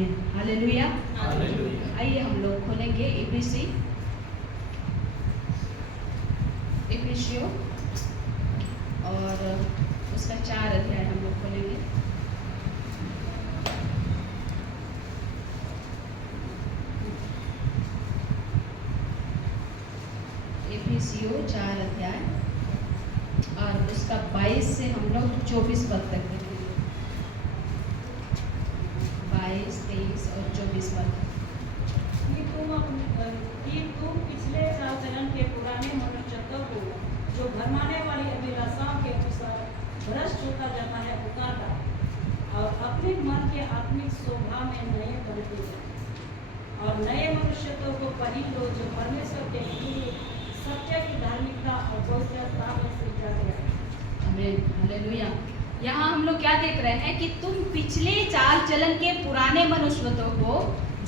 आमीन। Hallelujah. Hallelujah. आइए हम लोग खोलेंगे इफिसियों और उसका 4 अध्याय हम लोग खोलेंगे। इफिसियों 4 अध्याय और उसका 22 से हम लोग 24 पद तक देखेंगे। 22, 23 और 24 पद। कि तुम पिछले चाल चलन के पुराने मनुष्यत्व को जो भरमाने वाली अभिलाषाओं के अनुसार भ्रष्ट होता जाता है उतार डालो और अपने मन के आत्मिक स्वभाव में नए बनते जाओ और नए मनुष्यत्व को पहन लो जो परमेश्वर के लिए सत्य की धार्मिकता और पवित्रता में सृजा गया है। आमीन। हालेलुया। यहाँ हम लोग क्या देख रहे हैं कि तुम पिछले चाल चलन के पुराने मनुष्यत्व को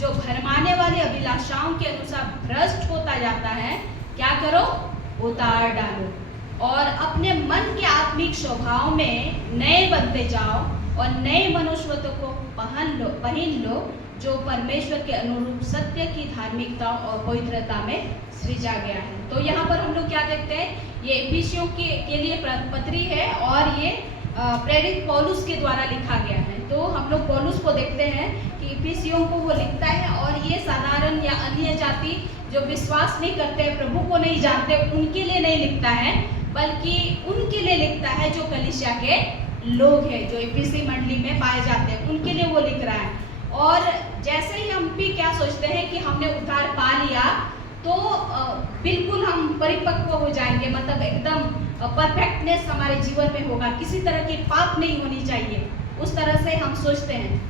जो भरमाने वाली अभिलाषाओं के अनुसार भ्रष्ट होता जाता है, क्या करो? उतार डालो और अपने मन के आत्मिक स्वभाव में नए बनते जाओ और नए मनुष्यत्व को पहन लो जो परमेश्वर के अनुरूप सत्य की धार्मिकता और पवित्रता में सृजा गया है। तो यहाँ पर हम लोग क्या देखते हैं, ये इफिसियों के लिए पत्री है और ये प्रेरित पौलुस के द्वारा लिखा गया है। तो हम लोग पौलुस को देखते हैं कि इफिसियों को वो लिखता है और ये साधारण या अन्य जाति जो विश्वास नहीं करते, प्रभु को नहीं जानते, उनके लिए नहीं लिखता है, बल्कि उनके लिए लिखता है जो कलीसिया के लोग हैं, जो इफिसी मंडली में पाए जाते हैं, उनके लिए वो लिख रहा है। और जैसे ही हम भी क्या सोचते हैं कि हमने उद्धार पा लिया तो बिल्कुल हम परिपक्व हो जाएंगे, मतलब एकदम परफेक्टनेस हमारे जीवन में होगा, किसी तरह की पाप नहीं होनी चाहिए, उस तरह से हम सोचते हैं।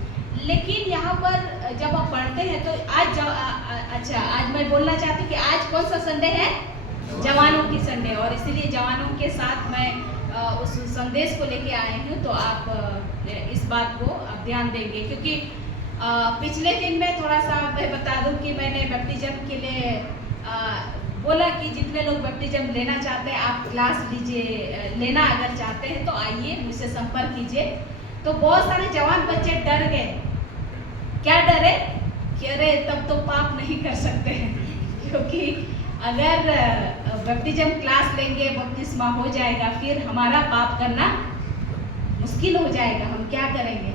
लेकिन यहाँ पर जब आप पढ़ते हैं तो आज मैं बोलना चाहती हूँ कि आज कौन सा संडे है? जवानों की संडे, और इसीलिए जवानों के साथ मैं उस संदेश को लेके आई हूँ। तो आप इस बात को आप ध्यान देंगे, क्योंकि पिछले दिन में थोड़ा सा मैं बता दूं कि मैंने बैप्टिज्म के लिए बोला कि जितने लोग बैप्टिज्म लेना चाहते हैं आप क्लास लीजिए, लेना अगर चाहते हैं तो आइए मुझसे संपर्क कीजिए। तो बहुत सारे जवान बच्चे डर गए। क्या डरे कि अरे तब तो पाप नहीं कर सकते हैं, क्योंकि अगर बैप्टिज्म क्लास लेंगे, बपतिस्मा हो जाएगा, फिर हमारा पाप करना मुश्किल हो जाएगा, हम क्या करेंगे।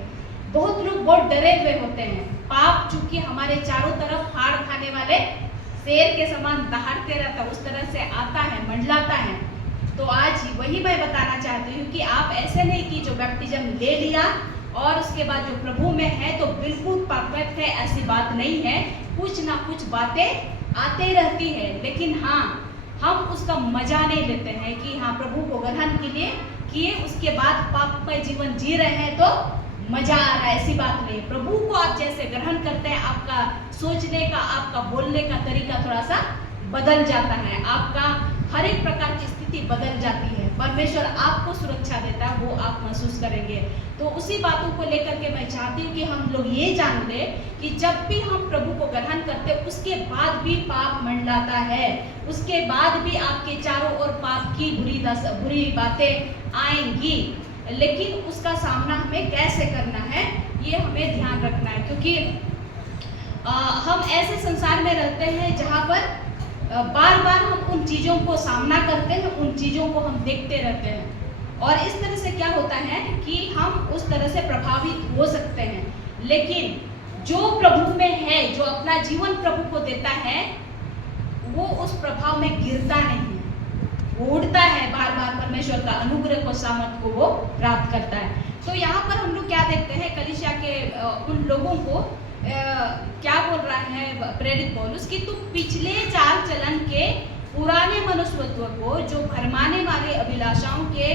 बहुत लोग बहुत डरे हुए होते हैं। पाप चूंकि हमारे चारों तरफ फाड़ खाने वाले शेर के समान दहाड़ते रहता है, उस तरह से आता है, मंडलाता है। तो आज वही मैं बताना चाहती हूँ कि आप ऐसे नहीं कि जो बैप्टिज्म ले लिया और उसके बाद जो प्रभु में है तो बिल्कुल परफेक्ट है, ऐसी बात नहीं है। कुछ ना कुछ बातें आते रहती है, लेकिन हाँ, हम उसका मजा नहीं लेते हैं कि हाँ प्रभु को ग्रहण के लिए किए, उसके बाद पापमय जीवन जी रहे हैं तो मजा आ रहा है, ऐसी बात नहीं। प्रभु को आप जैसे ग्रहण करते हैं, आपका सोचने का, आपका बोलने का तरीका थोड़ा सा बदल जाता है, आपका हर एक प्रकार की स्थिति बदल जाती है। परमेश्वर आपको सुरक्षा देता है, वो आप महसूस करेंगे। तो उसी बातों को लेकर के मैं चाहती हूँ कि हम लोग ये जान लें कि जब भी हम प्रभु को ग्रहण करते हैं उसके बाद भी पाप मंडलाता है, उसके बाद भी आपके चारों ओर पाप की बुरी बातें आएंगी, लेकिन उसका सामना हमें कैसे करना है ये हमें ध्यान रखना है। क्योंकि हम ऐसे संसार में रहते हैं जहाँ पर बार बार हम उन चीज़ों को सामना करते हैं, उन चीज़ों को हम देखते रहते हैं, और इस तरह से क्या होता है कि हम उस तरह से प्रभावित हो सकते हैं। लेकिन जो प्रभु में है, जो अपना जीवन प्रभु को देता है, वो उस प्रभाव में गिरता नहीं है, वो उड़ता है, बार बार परमेश्वर का अनुग्रह को, सामर्थ को वो प्राप्त करता है। तो यहाँ पर हम लोग क्या देखते हैं, कलीसिया के उन लोगों को क्या बोल रहा है प्रेरित पौलुस कि तुम पिछले चाल चलन के पुराने मनुष्यत्व को जो भरमाने वाले अभिलाषाओं के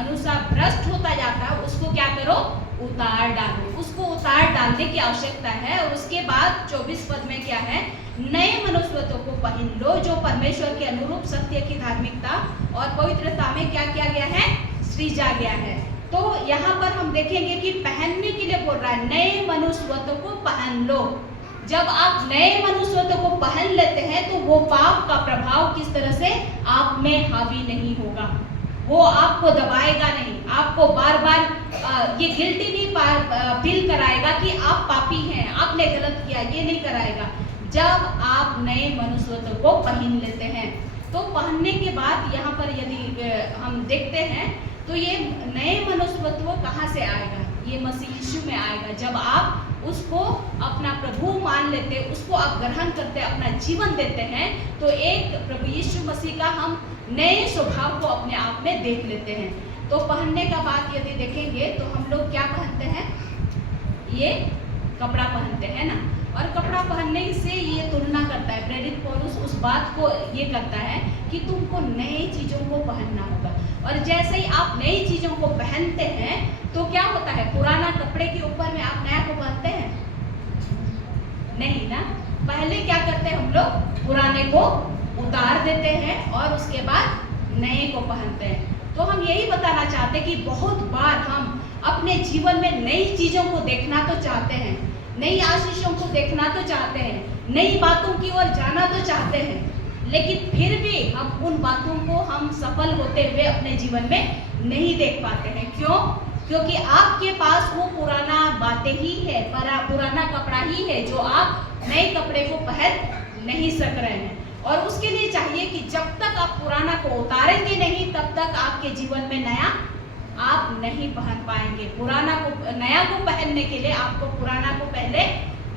अनुसार भ्रष्ट होता जाता है, उसको क्या करो? उतार डालो। उसको उतार डालने की आवश्यकता है। और उसके बाद 24 पद में क्या है? नए मनुष्यत्व को पहन लो जो परमेश्वर के अनुरूप सत्य की धार्मिकता और पवित्रता में क्या किया गया है? सृजा गया है। तो यहाँ पर हम देखेंगे कि पहनने के लिए बोल रहा है, नए मनुष्यत्व को पहन लो। जब आप नए मनुष्यत्व को पहन लेते हैं तो वो पाप का प्रभाव किस तरह से आप में हावी नहीं होगा। वो आपको दबाएगा नहीं, आपको बार बार ये गिल्टी नहीं फील कराएगा कि आप पापी हैं, आपने गलत किया, ये नहीं कराएगा। जब आप नए मनुष्यत्व को पहन लेते हैं, तो पहनने के बाद यहाँ पर यदि हम देखते हैं तो ये नए मनुष्यत्व कहाँ से आएगा? ये मसीह यीशु में आएगा। जब आप उसको अपना प्रभु मान लेते, उसको आप ग्रहण करते, अपना जीवन देते हैं, तो एक प्रभु यीशु मसीह का हम नए स्वभाव को अपने आप में देख लेते हैं। तो पहनने का बात यदि देखेंगे तो हम लोग क्या पहनते हैं? ये कपड़ा पहनते हैं ना, और कपड़ा पहनने से ये तुलना करता है, प्रेरित पौलुस उस बात को ये करता है कि तुमको नई चीज़ों को पहनना होगा। और जैसे ही आप नई चीज़ों को पहनते हैं तो क्या होता है? पुराना कपड़े के ऊपर में आप नया को पहनते हैं? नहीं ना। पहले क्या करते हैं हम लोग? पुराने को उतार देते हैं और उसके बाद नए को पहनते हैं। तो हम यही बताना चाहते हैं कि बहुत बार हम अपने जीवन में नई चीज़ों को देखना तो चाहते हैं, नई आशीषों को देखना तो चाहते हैं, नई बातों की ओर जाना तो चाहते हैं, लेकिन फिर भी हम उन बातों को हम सफल होते हुए अपने जीवन में नहीं देख पाते हैं। क्यों? क्योंकि आपके पास वो पुराना बातें ही है, पुराना कपड़ा ही है जो आप नए कपड़े को पहन नहीं सक रहे हैं। और उसके लिए चाहिए कि जब तक आप पुराना को उतारेंगे नहीं, तब तक आपके जीवन में नया आप नहीं पहन पाएंगे। पुराना को नया को पहनने के लिए आपको पुराना को पहले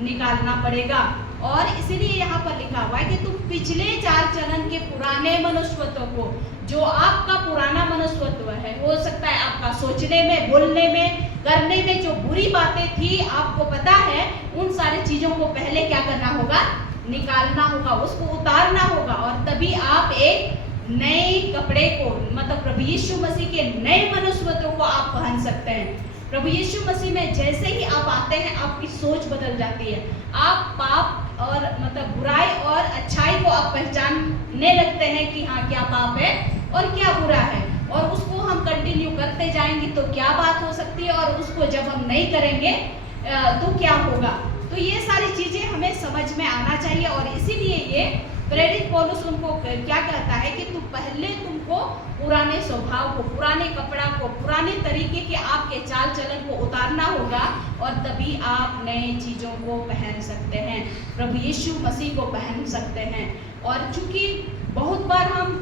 निकालना पड़ेगा। और इसीलिए यहाँ पर लिखा हुआ है कि तुम पिछले चाल चलन के पुराने मनुष्यत्व को, जो आपका पुराना मनुष्यत्व है, हो सकता है आपका सोचने में, बोलने में, करने में जो बुरी बातें थी, आपको पता है, उन सारी चीजों को पहले क्या करना होगा? निकालना होगा, उसको उतारना होगा, और तभी आप एक नए कपड़े को, मतलब प्रभु यीशु मसीह के नए मनुष्यत्व को आप पहन सकते हैं। प्रभु यीशु मसीह में जैसे ही आप आते हैं, आपकी सोच बदल जाती है। आप पाप और मतलब बुराई और अच्छाई को आप पहचानने लगते हैं कि हाँ, क्या पाप है और क्या बुरा है, और उसको हम कंटिन्यू करते जाएंगे तो क्या बात हो सकती है, और उसको जब हम नहीं करेंगे तो क्या होगा। तो ये सारी चीजें हमें समझ में आना चाहिए। और इसीलिए ये प्रेरित पौलुस उनको क्या कहता है कि तुमको पुराने स्वभाव को, पुराने कपड़ा को, पुराने तरीके के आपके चाल चलन को उतारना होगा, और तभी आप नए चीज़ों को पहन सकते हैं, प्रभु यीशु मसीह को पहन सकते हैं। और चूंकि बहुत बार हम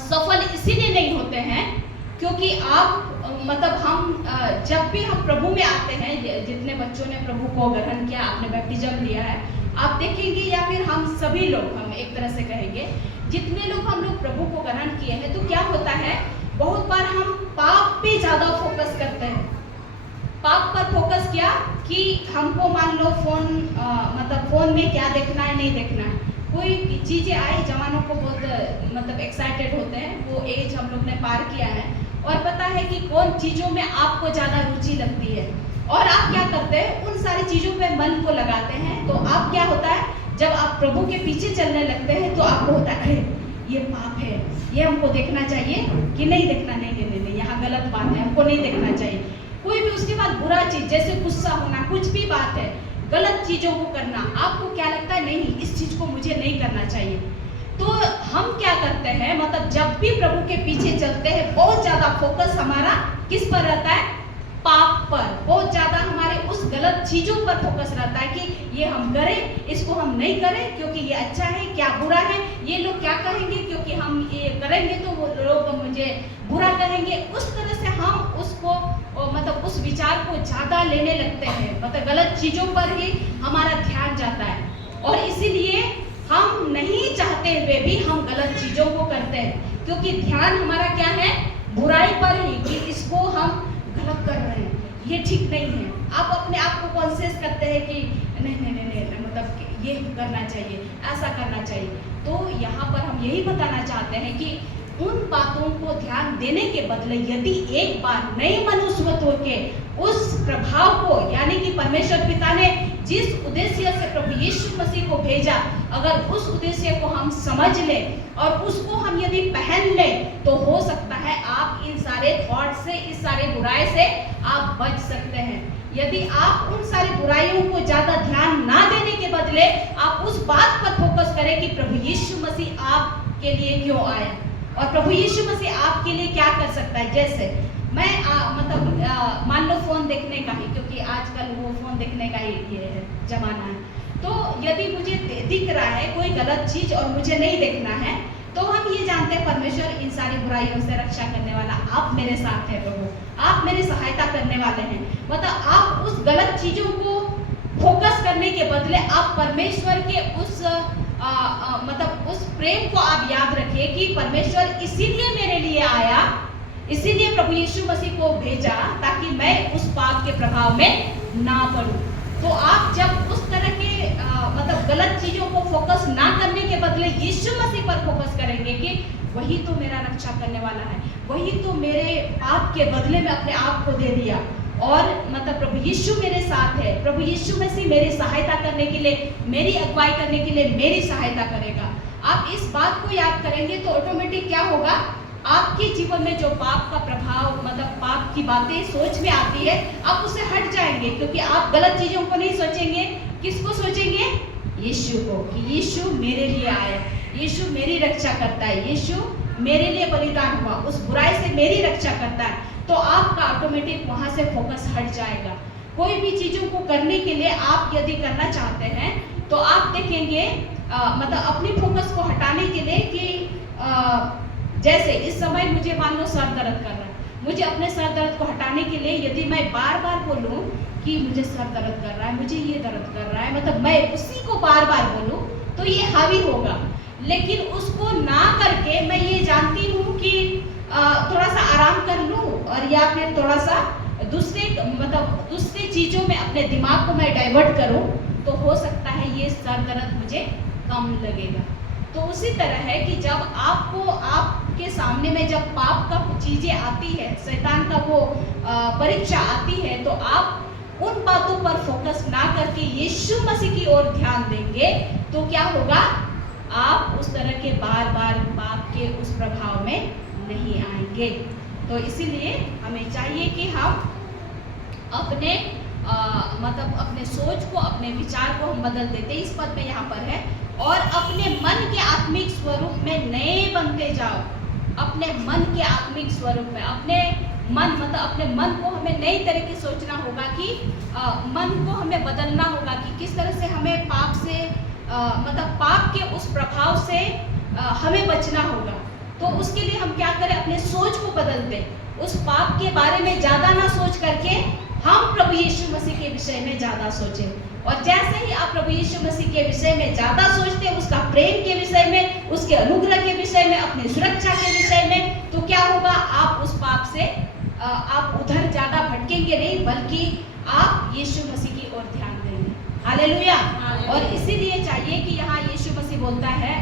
सफल इसीलिए नहीं होते हैं क्योंकि हम जब भी हम प्रभु में आते हैं, जितने बच्चों ने प्रभु को ग्रहण किया, आपने बैप्टिज्म लिया है, आप देखेंगे, या फिर हम सभी लोग, हम एक तरह से कहेंगे, जितने लोग हम लोग प्रभु को ग्रहण किए हैं, तो क्या होता है, बहुत बार हम पाप पे ज़्यादा फोकस करते हैं। पाप पर फोकस किया कि हमको मान लो फोन में क्या देखना है, नहीं देखना है, कोई चीज़ें आई, जवानों को बहुत एक्साइटेड होते हैं, वो एज हम लोग ने पार किया है, और पता है कि कौन चीज़ों में आपको ज़्यादा रुचि लगती है, और आप क्या करते हैं, उन सारी चीज़ों पे मन को लगाते हैं। तो आप क्या होता है, जब आप प्रभु के पीछे चलने लगते हैं तो आपको होता है, अरे ये पाप है, ये हमको देखना चाहिए कि नहीं देखना, नहीं, यहाँ गलत बात है, हमको नहीं देखना चाहिए। कोई भी उसके बाद बुरा चीज़, जैसे गुस्सा होना, कुछ भी बात है, गलत चीज़ों को करना, आपको क्या लगता है, नहीं, इस चीज़ को मुझे नहीं करना चाहिए। तो हम क्या करते हैं, जब भी प्रभु के पीछे चलते हैं, बहुत ज़्यादा फोकस हमारा किस पर रहता है? पाप पर। बहुत ज़्यादा हमारे उस गलत चीज़ों पर फोकस रहता है कि ये हम करें, इसको हम नहीं करें क्योंकि ये अच्छा है, क्या बुरा है, ये लोग क्या कहेंगे, क्योंकि हम ये करेंगे तो वो लोग मुझे बुरा कहेंगे। उस तरह से हम उसको उस विचार को ज़्यादा लेने लगते हैं, गलत चीज़ों पर ही हमारा ध्यान जाता है, और इसीलिए हम नहीं चाहते हुए भी हम गलत चीज़ों को करते हैं, क्योंकि ध्यान हमारा क्या है? बुराई पर ही, कि इसको हम गलत कर रहे हैं, ये ठीक नहीं है। आप अपने आप को कॉन्शियस करते हैं कि नहीं, ये करना चाहिए, ऐसा करना चाहिए। तो यहाँ पर हम यही बताना चाहते हैं कि उन बातों को ध्यान देने के बदले, यदि एक बार नए मनुष्यत्व के उस प्रभाव को, यानी कि परमेश्वर पिता ने जिस उद्देश्य से प्रभु यीशु मसीह को भेजा, अगर उस उद्देश्य को हम समझ लें और उसको हम यदि पहन लें, तो हो सकता है आप इन सारे थॉट से, इस सारे बुराई से आप बच सकते हैं। यदि आप उन सारी बुराइयों को ज़्यादा ध्यान ना देने के बदले आप उस बात पर फोकस करें कि प्रभु यीशु मसीह आपके लिए क्यों आया, और प्रभु यीशु मसीह आपके लिए क्या कर सकता है। जैसे मैं मान लो फोन देखने का ही, क्योंकि आजकल वो फोन देखने का ही ये है जमाना है, तो यदि मुझे दिख रहा है कोई गलत चीज और मुझे नहीं देखना है, तो हम ये जानते हैं परमेश्वर इन सारी बुराइयों से रक्षा करने वाला, आप मेरे साथ है प्रभु, आप मेरी सहायता करने वाले हैं। मतलब आप उस गलत चीजों को फोकस करने के बदले आप परमेश्वर के उस उस प्रेम को आप याद रखिए कि परमेश्वर इसीलिए मेरे लिए आया, इसीलिए प्रभु यीशु मसीह को भेजा ताकि मैं उस पाप के प्रभाव में ना पड़ूं। तो आप जब उस तरह के गलत चीजों को फोकस ना करने के बदले यीशु मसीह पर फोकस करेंगे कि वही तो मेरा रक्षा करने वाला है, वही तो मेरे पाप के बदले में अपने आप को दे दिया, और प्रभु यीशु मेरे साथ है, प्रभु यीशु मसीह मेरी सहायता करने के लिए, मेरी अगुवाई करने के लिए मेरी सहायता करेगा। आप इस बात को याद करेंगे तो ऑटोमेटिक क्या होगा, आपके जीवन में जो पाप का प्रभाव पाप की बातें सोच में आती है, आप उससे हट जाएंगे, क्योंकि आप गलत चीजों को नहीं सोचेंगे। किसको सोचेंगे? यीशु को, कि यीशु मेरे लिए आया, यीशु मेरी रक्षा करता है, यीशु मेरे लिए बलिदान हुआ, उस बुराई से मेरी रक्षा करता है। तो आपका ऑटोमेटिक वहां से फोकस हट जाएगा। कोई भी चीजों को करने के लिए आप यदि करना चाहते हैं तो आप देखेंगे अपनी फोकस को हटाने के लिए कि जैसे इस समय मुझे मान लो सर दर्द कर रहा है, मुझे अपने सर दर्द को हटाने के लिए यदि मैं बार बार बोलूं कि मुझे सर दर्द कर रहा है, मुझे ये दर्द कर रहा है, मैं उसी को बार बार बोलूं तो ये हावी होगा। लेकिन उसको ना करके मैं ये जानती हूँ कि थोड़ा सा आराम कर लूं और या फिर थोड़ा सा दूसरी चीजों में अपने दिमाग को मैं डाइवर्ट करूं, तो हो सकता है ये सर दर्द मुझे कम लगेगा। तो उसी तरह है कि जब आपके सामने में जब पाप का चीजें आती है, शैतान का वो परीक्षा आती है, तो आप उन बातों पर फोकस ना करके यीशु मसीह की ओर ध्यान देंगे, तो क्या होगा, आप उस तरह के बार बार पाप के उस प्रभाव में नहीं आएंगे। तो इसीलिए हमें चाहिए कि हम अपने अपने सोच को, अपने विचार को हम बदल देते, इस पद में यहाँ पर है, और अपने मन के आत्मिक स्वरूप में नए बनते जाओ। अपने मन के आत्मिक स्वरूप में अपने मन को हमें नई तरीके से सोचना होगा कि मन को हमें बदलना होगा कि किस तरह से हमें पाप से पाप के उस प्रभाव से हमें बचना होगा। तो उसके लिए हम क्या करें, अपने सोच को बदल दें, उस पाप के बारे में ज्यादा ना सोच करके हम प्रभु यीशु मसीह के विषय में ज्यादा सोचें। और जैसे ही आप प्रभु यीशु मसीह के विषय में ज्यादा सोचते हैं, उसका प्रेम के विषय में, उसके अनुग्रह के विषय में, अपनी सुरक्षा के विषय में, तो क्या होगा, आप उस पाप से आप उधर ज्यादा भटकेंगे नहीं, बल्कि आप यीशु मसीह की ओर ध्यान देंगे। हालेलुया। और इसीलिए चाहिए कि यहाँ यीशु मसीह बोलता है,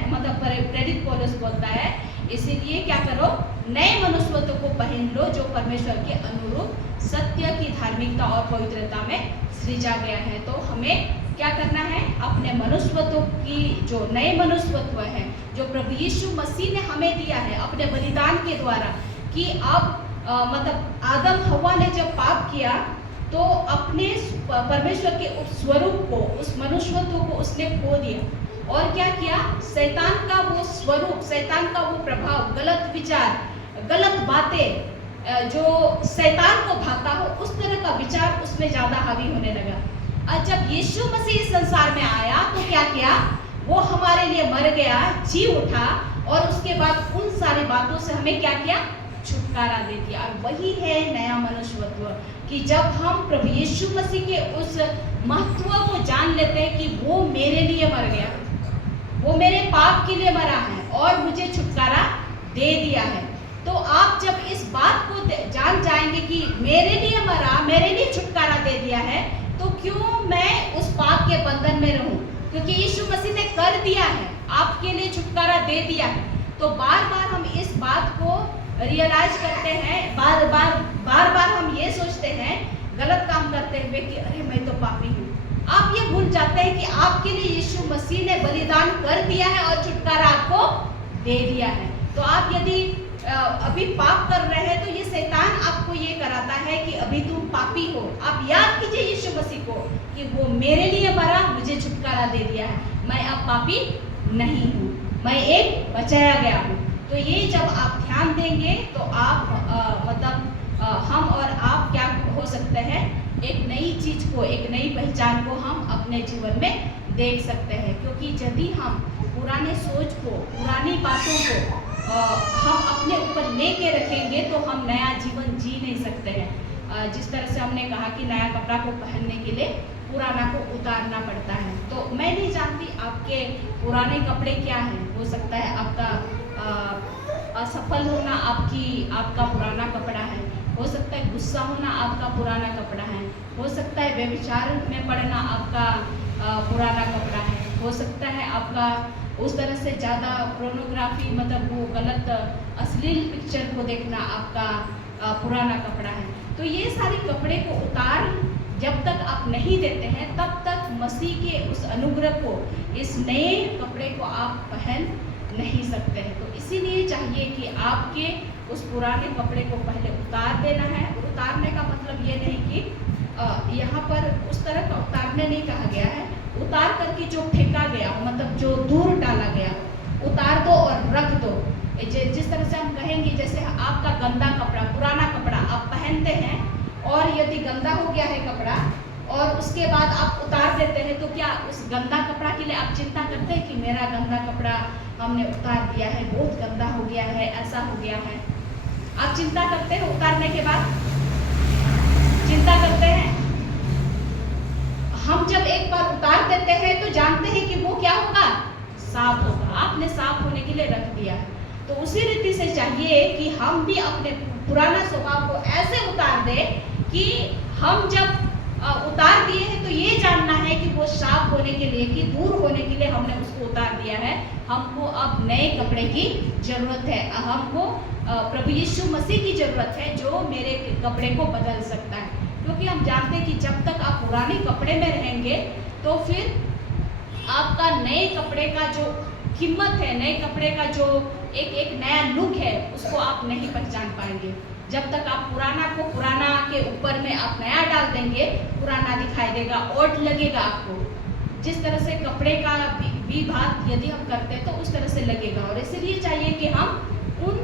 प्रेरित पौलुस बोलता है, इसीलिए क्या करो, नए मनुष्यत्व को पहन लो जो परमेश्वर के अनुरूप सत्य की धार्मिकता और पवित्रता में सृजा गया है। तो हमें क्या करना है, अपने मनुष्यत्व की जो नए मनुष्यत्व है, जो प्रभु यीशु मसीह ने हमें दिया है अपने बलिदान के द्वारा, कि अब आदम हव्वा ने जब पाप किया तो अपने परमेश्वर के उस स्वरूप को, उस मनुष्यत्व को उसने खो दिया। और क्या किया, शैतान का वो स्वरूप, शैतान का वो प्रभाव, गलत विचार, गलत बातें, जो शैतान को भाता हो उस तरह का विचार उसमें ज्यादा हावी होने लगा। और जब यीशु मसीह इस संसार में आया तो क्या किया, वो हमारे लिए मर गया, जी उठा, और उसके बाद उन सारी बातों से हमें क्या किया, छुटकारा दे दिया। और वही है नया मनुष्यत्व, कि जब हम प्रभु यीशु मसीह के उस महत्व को जान लेते हैं कि वो मेरे लिए मर गया, वो मेरे पाप के लिए मरा है और मुझे छुटकारा दे दिया है, तो आप जब इस बात को जान जाएंगे कि मेरे लिए मरा, मेरे लिए छुटकारा दे दिया है, तो क्यों मैं उस पाप के बंधन में रहूं, क्योंकि यीशु मसीह ने कर दिया है, आपके लिए छुटकारा दे दिया है। तो बार बार हम इस बात को रियलाइज करते हैं, बार बार हम ये सोचते हैं गलत काम करते हुए कि अरे मैं तो पापी हूँ। आप ये भूल जाते हैं कि आपके लिए यीशु मसीह ने बलिदान कर दिया है और छुटकारा आपको दे दिया है। तो आप यदि अभी पाप कर रहे हैं तो ये शैतान आपको ये कराता है कि अभी तुम पापी हो। आप याद कीजिए यीशु मसीह को कि वो मेरे लिए मरा, मुझे छुटकारा दे दिया है, मैं अब पापी नहीं हूँ, मैं एक बचाया गया हूँ। तो ये जब आप ध्यान देंगे तो आप हम और आप क्या हो सकते हैं, एक नई चीज को, एक नई पहचान को हम अपने जीवन में देख सकते हैं। क्योंकि यदि हम पुराने सोच को, पुरानी बातों को हम अपने ऊपर लेके रखेंगे तो हम नया जीवन जी नहीं सकते हैं। जिस तरह से हमने कहा कि नया कपड़ा को पहनने के लिए पुराना को उतारना पड़ता है। तो मैं नहीं जानती आपके पुराने कपड़े क्या हैं। हो सकता है आपका असफल होना आपका पुराना कपड़ा है। हो सकता है गुस्सा होना आपका पुराना कपड़ा है। हो सकता है व्यभिचार में पड़ना आपका पुराना कपड़ा है। हो सकता है आपका उस तरह से ज़्यादा पोर्नोग्राफी, मतलब वो गलत अश्लील पिक्चर को देखना आपका पुराना कपड़ा है। तो ये सारे कपड़े को उतार जब तक आप नहीं देते हैं तब तक मसीह के उस अनुग्रह को, इस नए कपड़े को आप पहन नहीं सकते हैं। तो इसीलिए चाहिए कि आपके उस पुराने कपड़े को पहले उतार देना है। उतारने का मतलब ये नहीं कि यहाँ पर उस तरह का उतारने नहीं कहा गया है। उतार करके जो फेंका गया हो, मतलब जो दूर डाला गया, उतार दो और रख दो। जिस तरह से हम कहेंगे, जैसे आपका गंदा कपड़ा, पुराना कपड़ा आप पहनते हैं और यदि गंदा हो गया है कपड़ा और उसके बाद आप उतार देते हैं, तो क्या उस गंदा कपड़ा के लिए आप चिंता करते हैं कि मेरा गंदा कपड़ा हमने उतार दिया है, बहुत गंदा हो गया है, ऐसा हो गया है? आप चिंता करते हैं उतारने के बाद? चिंता करते हैं? हम जब एक बार उतार देते हैं तो जानते हैं कि वो क्या होगा, साफ होगा। आपने साफ होने के लिए रख दिया है। तो उसी रीति से चाहिए कि हम भी अपने पुराना स्वभाव को ऐसे उतार दें कि हम जब उतार दिए हैं तो ये जानना है कि वो साफ होने के लिए, कि दूर होने के लिए हमने उसको उतार दिया है। हमको अब नए कपड़े की जरूरत है। हमको प्रभु यीशु मसीह की जरूरत है जो मेरे कपड़े को बदल सकता है। क्योंकि हम जानते हैं कि जब तक आप पुराने कपड़े में रहेंगे तो फिर आपका नए कपड़े का जो कीमत है, नए कपड़े का जो एक नया लुक है, उसको आप नहीं पहचान पाएंगे। जब तक आप पुराना को पुराना के ऊपर में आप नया डाल देंगे, पुराना दिखाई देगा, ओट लगेगा आपको। जिस तरह से कपड़े का भी बात यदि हम करते हैं तो उस तरह से लगेगा। और इसलिए चाहिए कि हम उन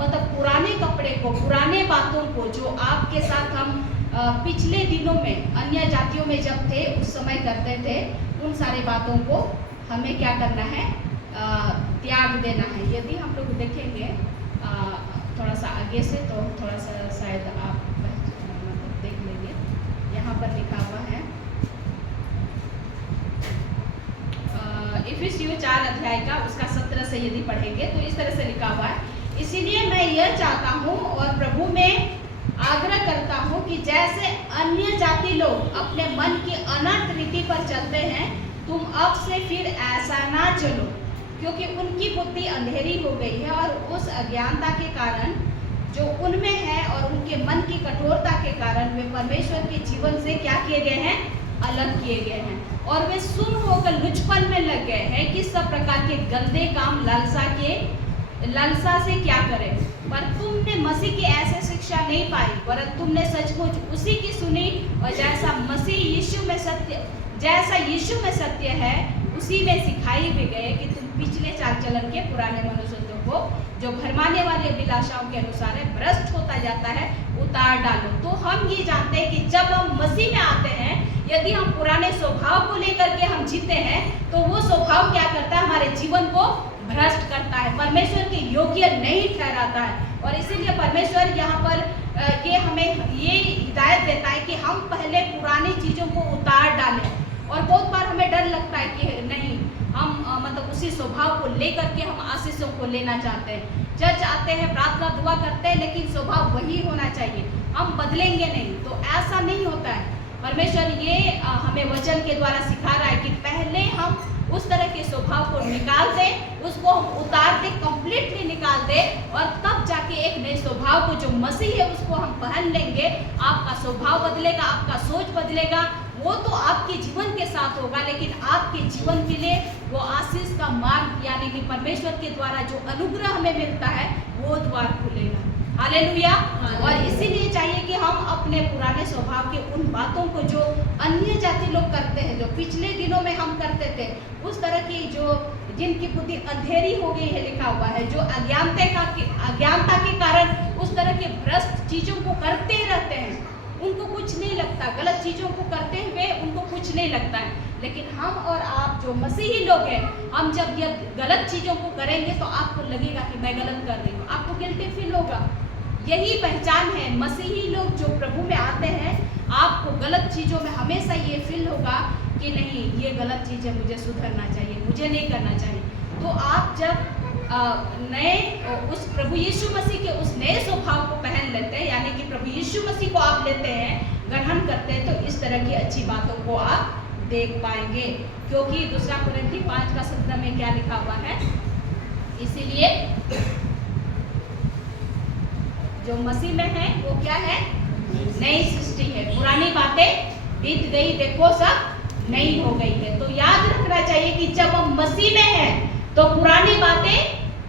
मतलब पुराने कपड़े को, पुराने बातों को जो आपके साथ हम पिछले दिनों में अन्य जातियों में जब थे उस समय करते थे, उन सारी बातों को हमें क्या करना है, त्याग देना है। यदि हम लोग देखेंगे थोड़ा सा आगे से, तो थोड़ा सा शायद आप मतलब देख लेंगे। यहाँ पर लिखा हुआ है इफिसियों 4 अध्याय का उसका 17 से यदि पढ़ेंगे तो इस तरह से लिखा हुआ है, इसीलिए मैं यह चाहता हूँ और प्रभु में आग्रह करता हूँ कि जैसे अन्य जाति लोग अपने मन की अनर्थ रीति पर चलते हैं, तुम अब से फिर ऐसा ना चलो, क्योंकि उनकी बुद्धि अंधेरी हो गई है और उस अज्ञानता के कारण जो उनमें है और उनके मन की कठोरता के कारण वे परमेश्वर के जीवन से क्या किए गए हैं, अलग किए गए हैं। और वे सुन होकर लुचपन में लग गए हैं कि सब प्रकार के गंदे काम लालसा से क्या करें। पर तुमने मसीह की ऐसे शिक्षा नहीं पाई, वरन तुमने सचमुच उसी की सुनी, और जैसा यीशु में सत्य है उसी में सिखाई भी गए कि तुम पिछले चाल चलन के पुराने मनुष्यों को जो भरमाने वाली अभिलाषाओं के अनुसार है भ्रष्ट होता जाता है, उतार डालो। तो हम ये जानते हैं कि जब हम मसीह में आते हैं, यदि हम पुराने स्वभाव को लेकर के हम जीते हैं तो वो स्वभाव क्या करता है, हमारे जीवन को भ्रष्ट करता है, परमेश्वर के योग्य नहीं ठहराता है। और इसीलिए परमेश्वर यहाँ पर ये हमें ये हिदायत देता है कि हम पहले पुरानी चीज़ों को उतार डालें। और बहुत बार हमें डर लगता है कि नहीं, हम मतलब उसी स्वभाव को लेकर के हम आशीषों को लेना चाहते हैं, चर्च आते हैं, प्रार्थना दुआ करते हैं, लेकिन स्वभाव वही होना चाहिए, हम बदलेंगे नहीं। तो ऐसा नहीं होता है। परमेश्वर ये हमें वचन के द्वारा सिखा रहा है कि पहले हम उस तरह के स्वभाव को निकाल दें, उसको हम उतार दें, कंप्लीटली निकाल दें, और तब जाके एक नए स्वभाव को जो मसीह है उसको हम पहन लेंगे। आपका स्वभाव बदलेगा, आपका सोच बदलेगा। वो तो आपके जीवन के साथ होगा, लेकिन आपके जीवन के लिए वो आशीष का मार्ग, यानी कि परमेश्वर के द्वारा जो अनुग्रह हमें मिलता है वो द्वार खुलेगा। हालेलुया। और इसीलिए चाहिए कि हम अपने पुराने स्वभाव के उन बातों को जो अन्य जाति लोग करते हैं, जो पिछले दिनों में हम करते थे, उस तरह की जो जिनकी बुद्धि अंधेरी हो गई है, लिखा हुआ है, जो अज्ञानता के कारण उस तरह के भ्रष्ट चीजों को करते रहते हैं, उनको कुछ नहीं लगता, गलत चीजों को करते हुए उनको कुछ नहीं लगता है। लेकिन हम और आप जो मसीही लोग हैं, हम जब ये गलत चीजों को करेंगे तो आपको लगेगा कि मैं गलत कर रही हूँ, आपको गिल्टी फील होगा। यही पहचान है, मसीही लोग जो प्रभु में आते हैं, आपको गलत चीजों में हमेशा ये फील होगा कि नहीं, ये गलत चीज है, मुझे सुधरना चाहिए, मुझे नहीं करना चाहिए। तो आप जब नए उस प्रभु यीशु मसीह के उस नए स्वभाव को पहन लेते हैं, यानी कि प्रभु यीशु मसीह को आप लेते हैं, ग्रहण करते हैं, तो इस तरह की अच्छी बातों को आप देख पाएंगे। क्योंकि 2 कुरिन्थी 5:17 में क्या लिखा हुआ है, इसीलिए जो मसीह में है वो क्या है, नई सृष्टि है, पुरानी बातें बीत गई, देखो सब नई हो गई है। तो याद रखना चाहिए कि जब हम मसीह में हैं तो पुरानी बातें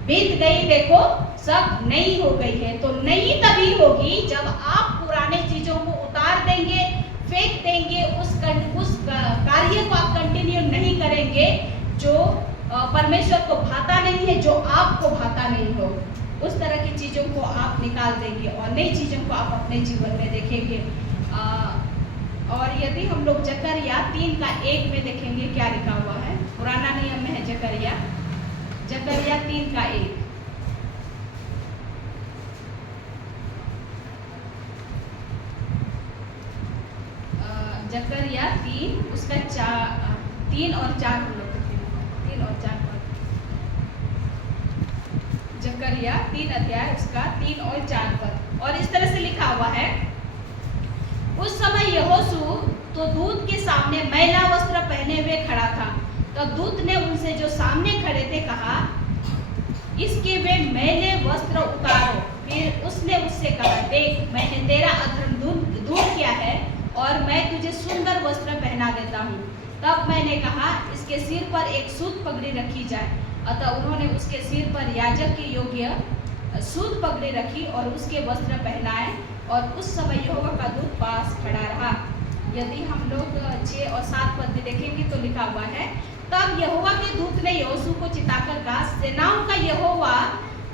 बीत गई, देखो सब नई हो गई है। तो नई तभी होगी जब आप पुराने चीजों को उतार देंगे, फेंक देंगे, उस कार्य को आप कंटिन्यू नहीं करेंगे जो परमेश्वर को भाता नहीं है, जो आपको भाता नहीं हो, उस तरह की चीजों को आप निकाल देंगे और नई चीजों को आप अपने जीवन में देखेंगे। और यदि हम लोग जकरिया 3:1 में देखेंगे क्या लिखा हुआ है, पुराना नियम में है जकरिया 3:1। जकरिया 3 उसका 3 और 4 हम लोग देखेंगे, 3 और 4 पद। जकरिया 3 अध्याय उसका 3 और 4 पद, और इस तरह से लिखा हुआ है, उस समय यहोशू तो दूत के सामने मैला वस्त्र पहने हुए खड़ा था। तब दूत ने उनसे जो सामने खड़े थे कहा, इसके वे मैले वस्त्र उतारो। फिर उसने उससे कहा, देख मैंने तेरा अधर्म दूर किया है और मैं तुझे सुंदर वस्त्र पहना देता हूँ। तब मैंने कहा, इसके सिर पर एक सूत पगड़ी रखी जाए। अतः उन्होंने उसके सिर पर याजक के योग्य सूत पगड़ी रखी और उसके वस्त्र पहनाए, और उस समय यहोवा का दूत पास खड़ा रहा। यदि हम लोग 6 और 7 पद में देखेंगे तो लिखा हुआ है, तब यहोवा के दूत ने यहोशू को चिताकर कहा, सेनाओं का यहोवा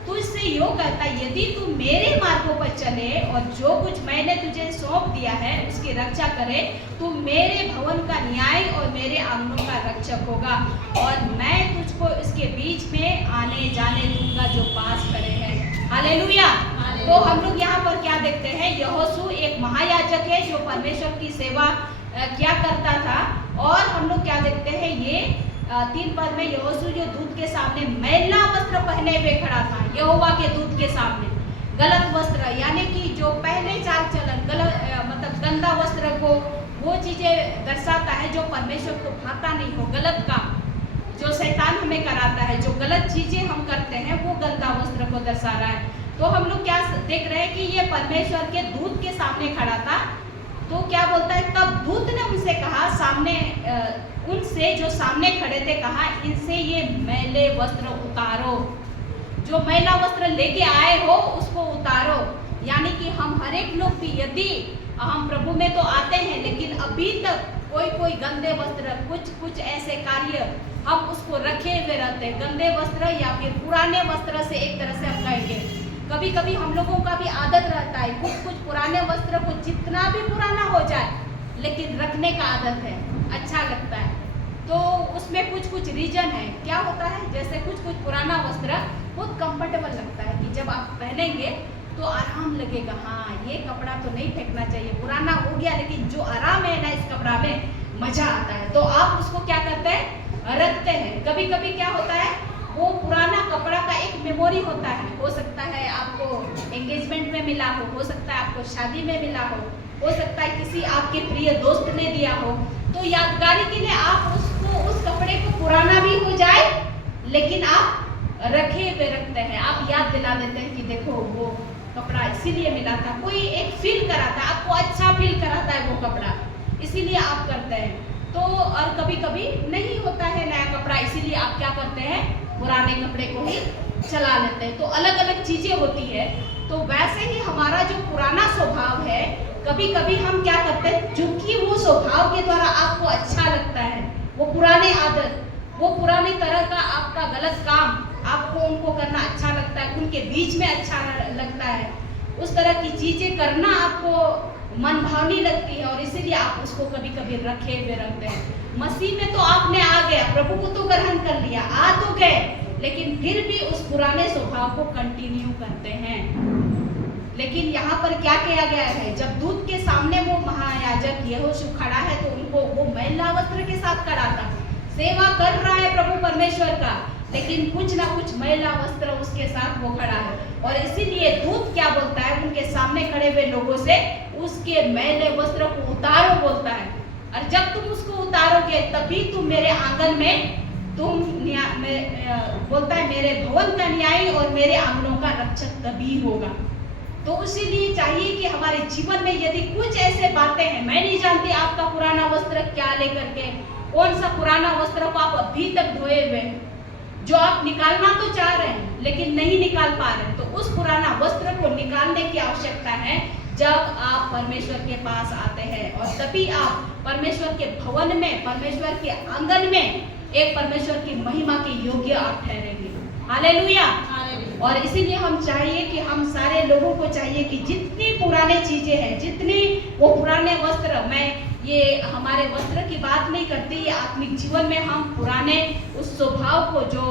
तुझसे यो कहता, यदि तू मेरे मार्गों पर चले और जो कुछ मैंने तुझे सौंप दिया है उसकी रक्षा करे, तू मेरे भवन का न्याय और मेरे आंगनों का रक्षक होगा, और मैं तुझको इसके बीच में आने जाने दूंगा जो पास खड़े हैं। हालेलुया। तो हम लोग यहाँ पर क्या देखते हैं, यहोशू एक महायाजक है जो परमेश्वर की सेवा क्या करता था, और हम लोग क्या देखते हैं, ये 3 पद में यहोशू जो दूत के सामने मैला वस्त्र पहने हुए खड़ा था, यहोवा के दूत के सामने गलत वस्त्र, यानी कि जो पहले चाल चलन गलत मतलब गंदा वस्त्र को वो चीजें दर्शाता है जो परमेश्वर को भाता नहीं हो, गलत काम जो शैतान हमें कराता है, जो गलत चीजें हम करते हैं वो गंदा वस्त्र को दर्शा रहा है। तो हम लोग क्या देख रहे हैं कि ये परमेश्वर के दूत के सामने खड़ा था। तो क्या बोलता है, तब दूत ने उनसे कहा, सामने उनसे जो सामने खड़े थे कहा, इनसे ये मैले वस्त्र उतारो, जो मैला वस्त्र लेके आए हो उसको उतारो। यानी कि हम हर एक लोग भी, यदि हम प्रभु में तो आते हैं लेकिन अभी तक कोई गंदे वस्त्र, कुछ ऐसे कार्य हम उसको रखे हुए रहते हैं, गंदे वस्त्र या फिर पुराने वस्त्र से एक तरह से हम कहेंगे। कभी कभी हम लोगों का भी आदत रहता है, कुछ पुराने वस्त्र को जितना भी पुराना हो जाए लेकिन रखने का आदत है, अच्छा लगता है। तो उसमें कुछ रीजन है, क्या होता है, जैसे कुछ पुराना वस्त्र बहुत कंफर्टेबल लगता है कि जब आप पहनेंगे तो आराम लगेगा, हाँ ये कपड़ा तो नहीं फेंकना चाहिए, पुराना हो गया लेकिन जो आराम है ना इस कपड़ा में, मजा आता है, तो आप उसको क्या करते हैं, रखते हैं। कभी कभी क्या होता है, वो पुराना कपड़ा का एक मेमोरी होता है, हो सकता है आपको एंगेजमेंट में मिला हो सकता है आपको शादी में मिला हो सकता है किसी आपके प्रिय दोस्त ने दिया हो, तो यादगारी के लिए आप उसको, उस कपड़े को पुराना भी हो जाए लेकिन आप रखे हुए रखते हैं, आप याद दिला देते हैं कि देखो वो कपड़ा इसीलिए मिला था, कोई एक फील कराता है आपको, अच्छा फील कराता है वो कपड़ा, इसीलिए आप करते हैं। तो और कभी कभी नहीं होता है नया कपड़ा, इसीलिए आप क्या करते हैं, पुराने कपड़े को ही चला लेते हैं। तो अलग अलग चीजें होती है। तो वैसे ही हमारा जो पुराना स्वभाव है, कभी कभी हम क्या करते हैं, क्योंकि वो स्वभाव के द्वारा आपको अच्छा लगता है, वो पुराने आदत वो पुरानी तरह का आपका गलत काम आपको उनको करना अच्छा लगता है, उनके बीच में अच्छा लगता है, उस तरह की चीजें करना आपको मन भावनी लगती है और इसीलिए आप उसको कभी कभी रखे हुए रखते हैं। मसीह में तो आपने आ गया, प्रभु को तो ग्रहण कर लिया, आ तो गए, लेकिन फिर भी उस पुराने स्वभाव को कंटिन्यू करते हैं। लेकिन यहाँ पर क्या किया गया है, जब दूत के सामने वो महायाजक यहोशू खड़ा है तो उनको वो मैला वस्त्र के साथ खड़ा था, सेवा कर रहा है प्रभु परमेश्वर का, लेकिन कुछ ना कुछ मैला वस्त्र उसके साथ वो खड़ा है। और इसीलिए दूत क्या बोलता है उनके सामने खड़े हुए लोगों से, उसके मैले वस्त्र को उतारो बोलता है, और जब तुम उसको उतारोगे तभी तुम मेरे आंगन में बोलता है मेरे भवन का न्यायी और मेरे आंगनों का रक्षक तभी होगा। तो इसीलिए चाहिए कि हमारे जीवन में यदि कुछ ऐसे बातें हैं, मैं नहीं जानती आपका पुराना वस्त्र क्या लेकर के, कौन सा पुराना वस्त्र को आप अभी तक धोए हुए, जो आप निकालना तो चाह रहे हैं लेकिन नहीं निकाल पा रहे, तो उस पुराना वस्त्र को निकालने की आवश्यकता है जब आप परमेश्वर के पास आते हैं, और तभी आप परमेश्वर के भवन में, परमेश्वर के आंगन में एक परमेश्वर की महिमा के योग्य आप ठहरेंगे। हालेलुया। और इसीलिए हम चाहिए कि हम सारे लोगों को चाहिए कि जितनी पुराने चीजें हैं, जितनी वो पुराने वस्त्र, मैं ये हमारे वस्त्र की बात नहीं करती, ये आत्मिक जीवन में हम पुराने उस स्वभाव को जो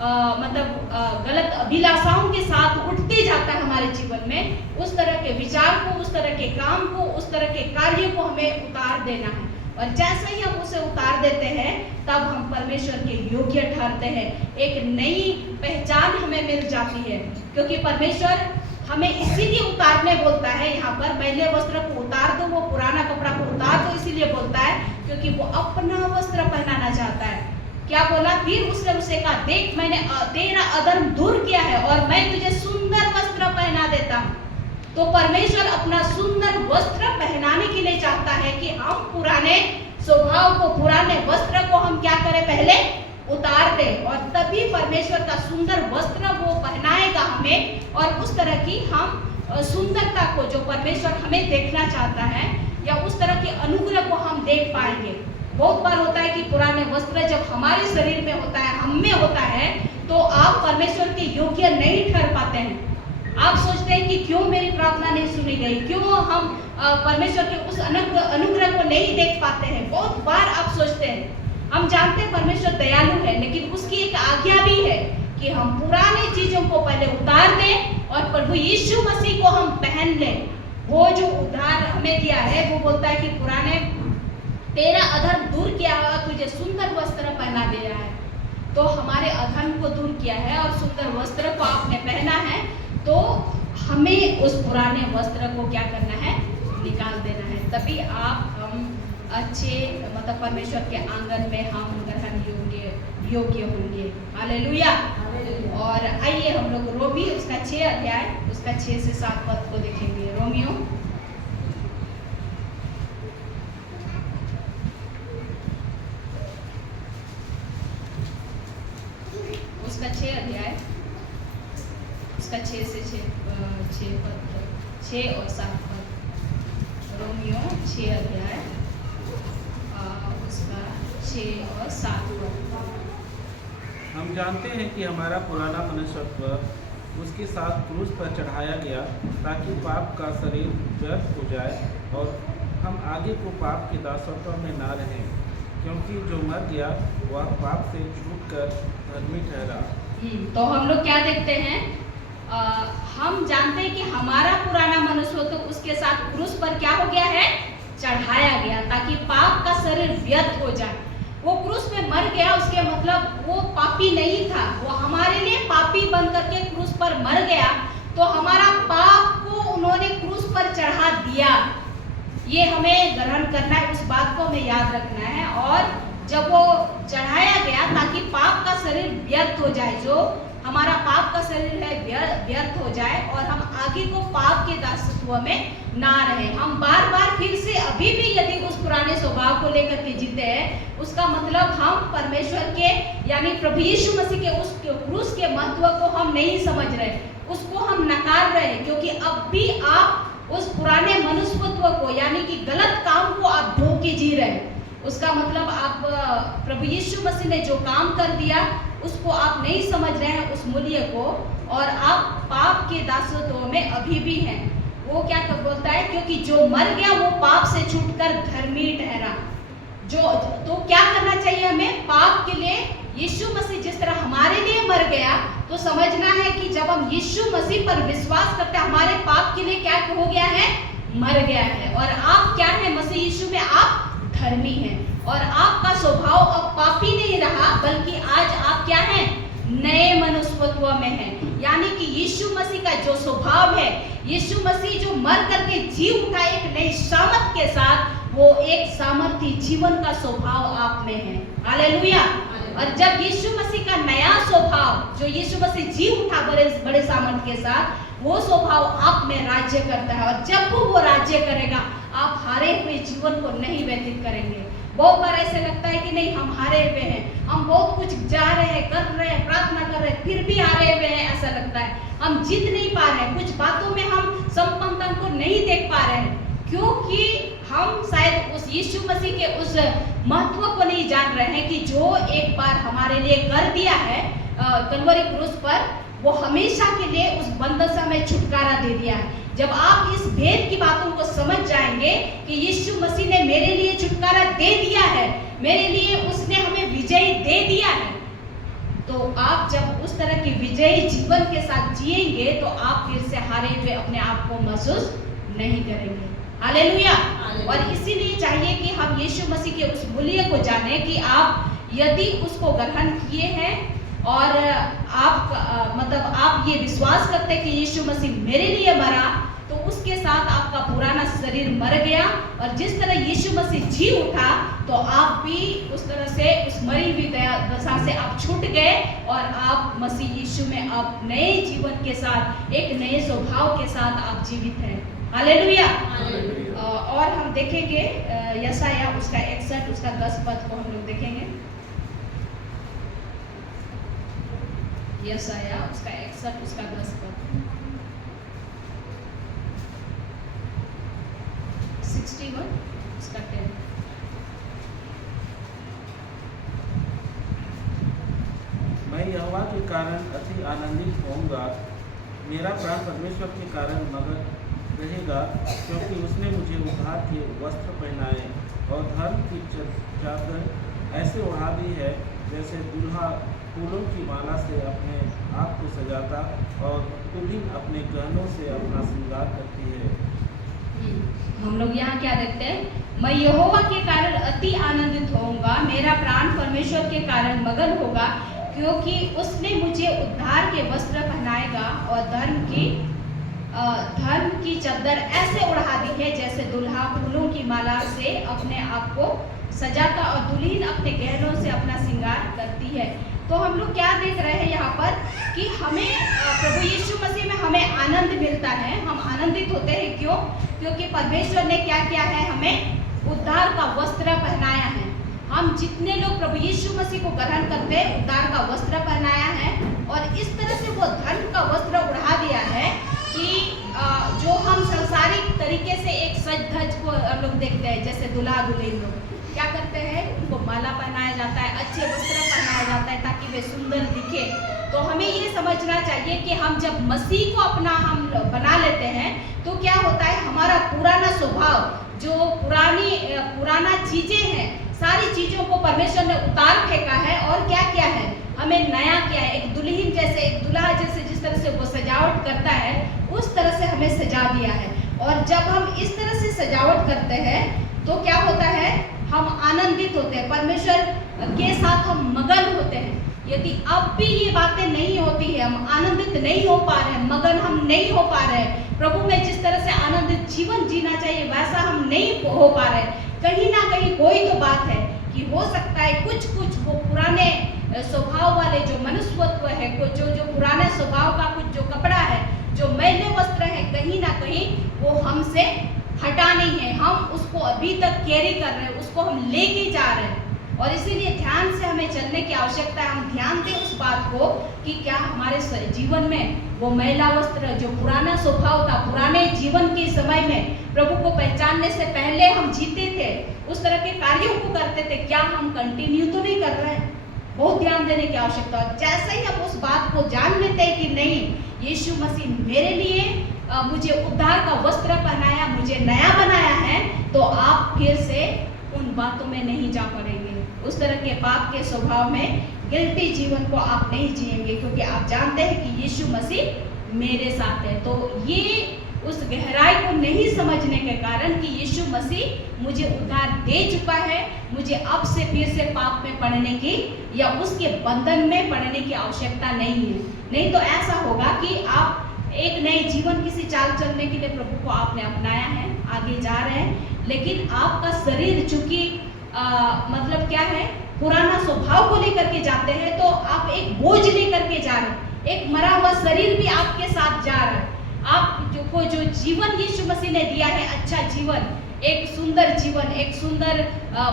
गलत अभिलाषाओं के साथ उठते जाता है हमारे जीवन में, उस तरह के विचार को, उस तरह के काम को, उस तरह के कार्य को हमें उतार देना है। और जैसे ही हम उसे उतार देते हैं तब हम परमेश्वर के योग्य ठहरते हैं, एक नई पहचान हमें मिल जाती है, क्योंकि परमेश्वर हमें इसीलिए उतारने बोलता है, यहाँ पर मैले वस्त्र को उतार दो, वो पुराना कपड़ा को उतार दो, इसीलिए बोलता है क्योंकि वो अपना वस्त्र पहनाना चाहता है। क्या बोला, फिर उसने उसे कहा, देख मैंने तेरा अधर्म दूर किया है और मैं तुझे सुंदर वस्त्र पहना देता हूँ। तो परमेश्वर अपना सुंदर वस्त्र पहनाने के लिए चाहता है कि हम पुराने स्वभाव को, पुराने वस्त्र को हम क्या करें, पहले उतार दे, और तभी परमेश्वर का सुंदर वस्त्र वो पहनाएगा हमें, और उस तरह की हम सुंदरता को जो परमेश्वर हमें देखना चाहता है, या उस तरह के अनुग्रह को हम देख पाएंगे। बहुत बार होता है कि पुराने वस्त्र जब हमारे शरीर में होता है, हम में होता है, तो आप परमेश्वर के योग्य नहीं ठहर पाते हैं। आप सोचते हैं कि क्यों मेरी प्रार्थना नहीं सुनी गई, क्यों हम परमेश्वर के उस अनुग्रह को नहीं देख पाते हैं। बहुत बार आप सोचते हैं, हम जानते हैं परमेश्वर दयालु है, लेकिन उसकी एक आज्ञा भी है कि हम पुरानी चीजों को पहले उतार दें और प्रभु यीशु मसीह को हम पहन लें। वो जो उद्धार हमें दिया है, वो बोलता है कि पुराने तेरा अधर्म दूर किया हुआ, तुझे सुंदर वस्त्र पहना दिया है। तो हमारे अधर्म को दूर किया है और सुंदर वस्त्र को आपने पहना है, तो हमें उस पुराने वस्त्र को क्या करना है, निकाल देना है, तभी हम अच्छे परमेश्वर के आंगन में हम ग्रहण योग्य होंगे। हालेलुया। और आइए हम लोग रोमी उसका 6 अध्याय उसका 6 से 7 पद को देखेंगे। रोमियो उसका 6 अध्याय उसका 6 से 6 और 7 पद। रोमियो 6 अध्याय उसका 6 और 7 पद। हम जानते हैं कि हमारा पुराना मनुष्यत्व उसके साथ क्रूस पर चढ़ाया गया, ताकि पाप का शरीर व्यर्थ हो जाए और हम आगे को पाप के दासत्व में ना रहें, क्योंकि जो मर गया वह पाप से छूटकर धर्मी ठहरा। तो हम लोग क्या देखते हैं, हम जानते हैं कि हमारा पुराना मनुष्यत्व उसके साथ क्रूस पर क्या हो गया है, चढ़ाया गया, ताकि पाप का शरीर व्यर्थ हो जाए। वो क्रूस पे मर गया, उसके मतलब वो पापी नहीं था, वो हमारे लिए पापी बन करके क्रूस पर मर गया, तो हमारा पाप को उन्होंने क्रूस पर चढ़ा दिया। ये हमें ग्रहण करना है, उस बात को हमें याद रखना है। और जब वो चढ़ाया गया ताकि पाप का शरीर व्यर्थ हो जाए, जो हमारा पाप का शरीर है व्यर्थ हो जाए, और हम आगे को पाप के दासत्व में ना रहे। हम बार बार फिर से अभी भी यदि उस पुराने स्वभाव को लेकर के जीते हैं, उसका मतलब हम परमेश्वर के यानी प्रभु यीशु मसीह के उस क्रूस के महत्व को हम नहीं समझ रहे, उसको हम नकार रहे, क्योंकि अब भी आप उस पुराने मनुष्यत्व को यानी कि गलत काम को आप ढो के जी रहे हैं। उसका मतलब आप प्रभु यीशु मसीह ने जो काम कर दिया उसको आप नहीं समझ रहे हैं, उस मूल्य को, और आप पाप के दासत्व में अभी भी हैं। वो क्या बोलता है, क्योंकि जो मर गया वो पाप से छूटकर धर्मी ठहरा। तो क्या करना चाहिए हमें पाप के लिए? यीशु मसीह जिस तरह हमारे लिए मर गया, तो समझना है कि जब हम यीशु मसीह पर विश्वास करते हैं, हमारे पाप के लिए क्या हो गया है? मर गया है। और आप क्या है? मसीह यीशु में आप धर्मी हैं, और आपका स्वभाव अब पापी नहीं रहा, बल्कि आज आप क्या हैं? नए मनुष्यत्व में हैं। यानी कि यीशु मसीह का जो स्वभाव है, यीशु मसीह जो मर करके जी उठा एक नई सामर्थ के साथ, वो एक सामर्थी जीवन का स्वभाव आप में है। हालेलुया। और जब यीशु मसीह का नया स्वभाव, जो यीशु मसीह जी उठा बड़े सामर्थ के साथ, वो स्वभाव आप में राज्य करता है। और जब वो राज्य करेगा, आप हारे हुए जीवन को नहीं व्यतीत करेंगे। बहुत बार ऐसे लगता है कि नहीं, हम हारे हुए हैं, हम बहुत कुछ जा रहे हैं, कर रहे हैं, प्रार्थना कर रहे हैं, फिर भी हारे हुए हैं, ऐसा लगता है। हम जीत नहीं पा रहे हैं, कुछ बातों में हम संपन्नता को नहीं देख पा रहे हैं, क्योंकि हम शायद उस यीशु मसीह के उस महत्व को नहीं जान रहे हैं कि जो एक बार हमारे लिए कर दिया है कलवरी क्रूस पर, वो हमेशा के लिए उस बंधन से हमें छुटकारा दे दिया है। जब आप इस भेद की बातों को समझ जाएंगे कि यीशु मसीह ने मेरे लिए छुटकारा दे दिया है, मेरे लिए उसने हमें विजय दे दिया है, तो आप जब उस तरह की विजयी जीवन के साथ जिएंगे, तो आप फिर से हारे हुए अपने आप को महसूस नहीं करेंगे। हालेलुया। और इसीलिए चाहिए कि हम यीशु मसीह के उस मूल्य को जाने कि आप यदि उसको ग्रहण किए हैं और आप मतलब आप ये विश्वास करते हैं कि यीशु मसीह मेरे लिए मरा, तो उसके साथ आपका पुराना शरीर मर गया, और जिस तरह यीशु मसीह जी उठा, तो आप भी उस तरह से उस मरी हुई दशा से आप छूट गए, और आप मसीह यीशु में आप नए जीवन के साथ, एक नए स्वभाव के साथ आप जीवित हैं। हालेलुया। और हम देखेंगे यशायाह उसका 61 उसका 10 पद को हम लोग देखेंगे। यशायाह उसका 61 उसका 10 पद, 61 उसका 10। मैं यहोवा के कारण अति आनंदित होऊंगा, मेरा प्राण परमेश्वर के कारण मगन रहेगा, क्योंकि उसने मुझे उद्धार के वस्त्र पहनाए और धर्म की चादर ऐसे ओढ़ा दी है, जैसे दूल्हा फूलों की माला से अपने आप को सजाता और दुल्हन अपने गहनों से अपना श्रृंगार करती है। हम लोग यहाँ क्या देखते हैं? मैं यहोवा के कारण अति आनंदित होऊंगा, मेरा प्राण परमेश्वर के कारण मगन होगा, क्योंकि उसने मुझे उद्धार के वस्त्र पहनाएगा और धर्म की चादर ऐसे उड़ा दी है, जैसे दूल्हा फूलों की माला से अपने आप को सजाता और दुल्हन अपने गहनों से अपना श्रृंगार करती है। तो हम लोग क्या देख रहे हैं यहाँ पर कि हमें प्रभु यीशु मसीह में हमें आनंद मिलता है। हम आनंदित होते हैं, क्यों? क्योंकि परमेश्वर ने क्या किया है? हमें उद्धार का वस्त्र पहनाया है। हम जितने लोग प्रभु यीशु मसीह को ग्रहण करते हैं, उद्धार का वस्त्र पहनाया है, और इस तरह से वो धर्म का वस्त्र उड़ा दिया है कि जो हम सांसारिक तरीके से एक सज धज को हम लोग देखते हैं, जैसे दूल्हा दुल्हन लोग क्या करते हैं, उनको माला पहनाया जाता है, अच्छे वस्त्र पहनाया जाता है ताकि वे सुंदर दिखे। तो हमें ये समझना चाहिए कि हम जब मसीह को अपना हम बना लेते हैं, तो क्या होता है? हमारा पुराना स्वभाव, जो पुराना चीजें हैं, सारी चीजों को परमेश्वर ने उतार फेंका है, और क्या किया है? हमें नया किया है। एक दुल्हन जैसे, एक दूल्हा जैसे जिस तरह से वो सजावट करता है, उस तरह से हमें सजा दिया है। और जब हम इस तरह से सजावट करते हैं, तो क्या होता है? हम आनंदित होते हैं, परमेश्वर के साथ हम मगन होते हैं। यदि अब भी ये बातें नहीं होती है, हम आनंदित नहीं हो पा रहे हैं, मगन हम नहीं हो पा रहे हैं, प्रभु में जिस तरह से आनंदित जीवन जीना चाहिए वैसा हम नहीं हो पा रहे हैं, कहीं ना कहीं कोई तो बात है कि हो सकता है कुछ वो पुराने स्वभाव वाले जो मनुष्यत्व है, जो पुराने स्वभाव का कुछ जो कपड़ा है, जो मैले वस्त्र है, कहीं ना कहीं वो हमसे हटा नहीं है। हम उसको अभी तक कैरी कर रहे हैं, उसको हम लेके जा रहे हैं, और इसीलिए ध्यान से हमें चलने की आवश्यकता है। हम ध्यान दें उस बात को कि क्या हमारे जीवन में वो मैला वस्त्र, जो पुराना स्वभाव था, पुराने जीवन के समय में प्रभु को पहचानने से पहले हम जीते थे, उस तरह के कार्यों को करते थे, क्या हम कंटिन्यू तो नहीं कर रहे हैं? बहुत ध्यान देने की आवश्यकता है। जैसे ही हम उस बात को जान लेते हैं कि नहीं, यीशु मसीह मेरे लिए मुझे उद्धार का वस्त्र पहनाया, मुझे नया बनाया है, तो आप फिर से उन बातों में नहीं जा पड़ेंगे। उस तरह के पाप के स्वभाव में गिल्टी जीवन को आप नहीं जिएंगे, क्योंकि आप जानते हैं कि यीशु मसीह मेरे साथ है। तो ये उस गहराई को नहीं समझने के कारण कि यीशु मसीह मुझे उद्धार दे चुका है, मुझे अब से फिर से पाप में पड़ने की या उसके बंधन में पड़ने की आवश्यकता नहीं है। नहीं तो ऐसा होगा कि आप एक नए जीवन किसी चाल चलने के लिए प्रभु को आपने अपनाया है, आगे जा रहे हैं, लेकिन आपका शरीर चूंकि मतलब क्या है, पुराना स्वभाव को लेकर के जाते हैं, तो आप एक बोझ लेकर के जा रहे हैं, एक मरा हुआ शरीर भी आपके साथ जा रहा है। आप जो जीवन यीशु मसीह ने दिया है, अच्छा जीवन, एक सुंदर जीवन, एक सुंदर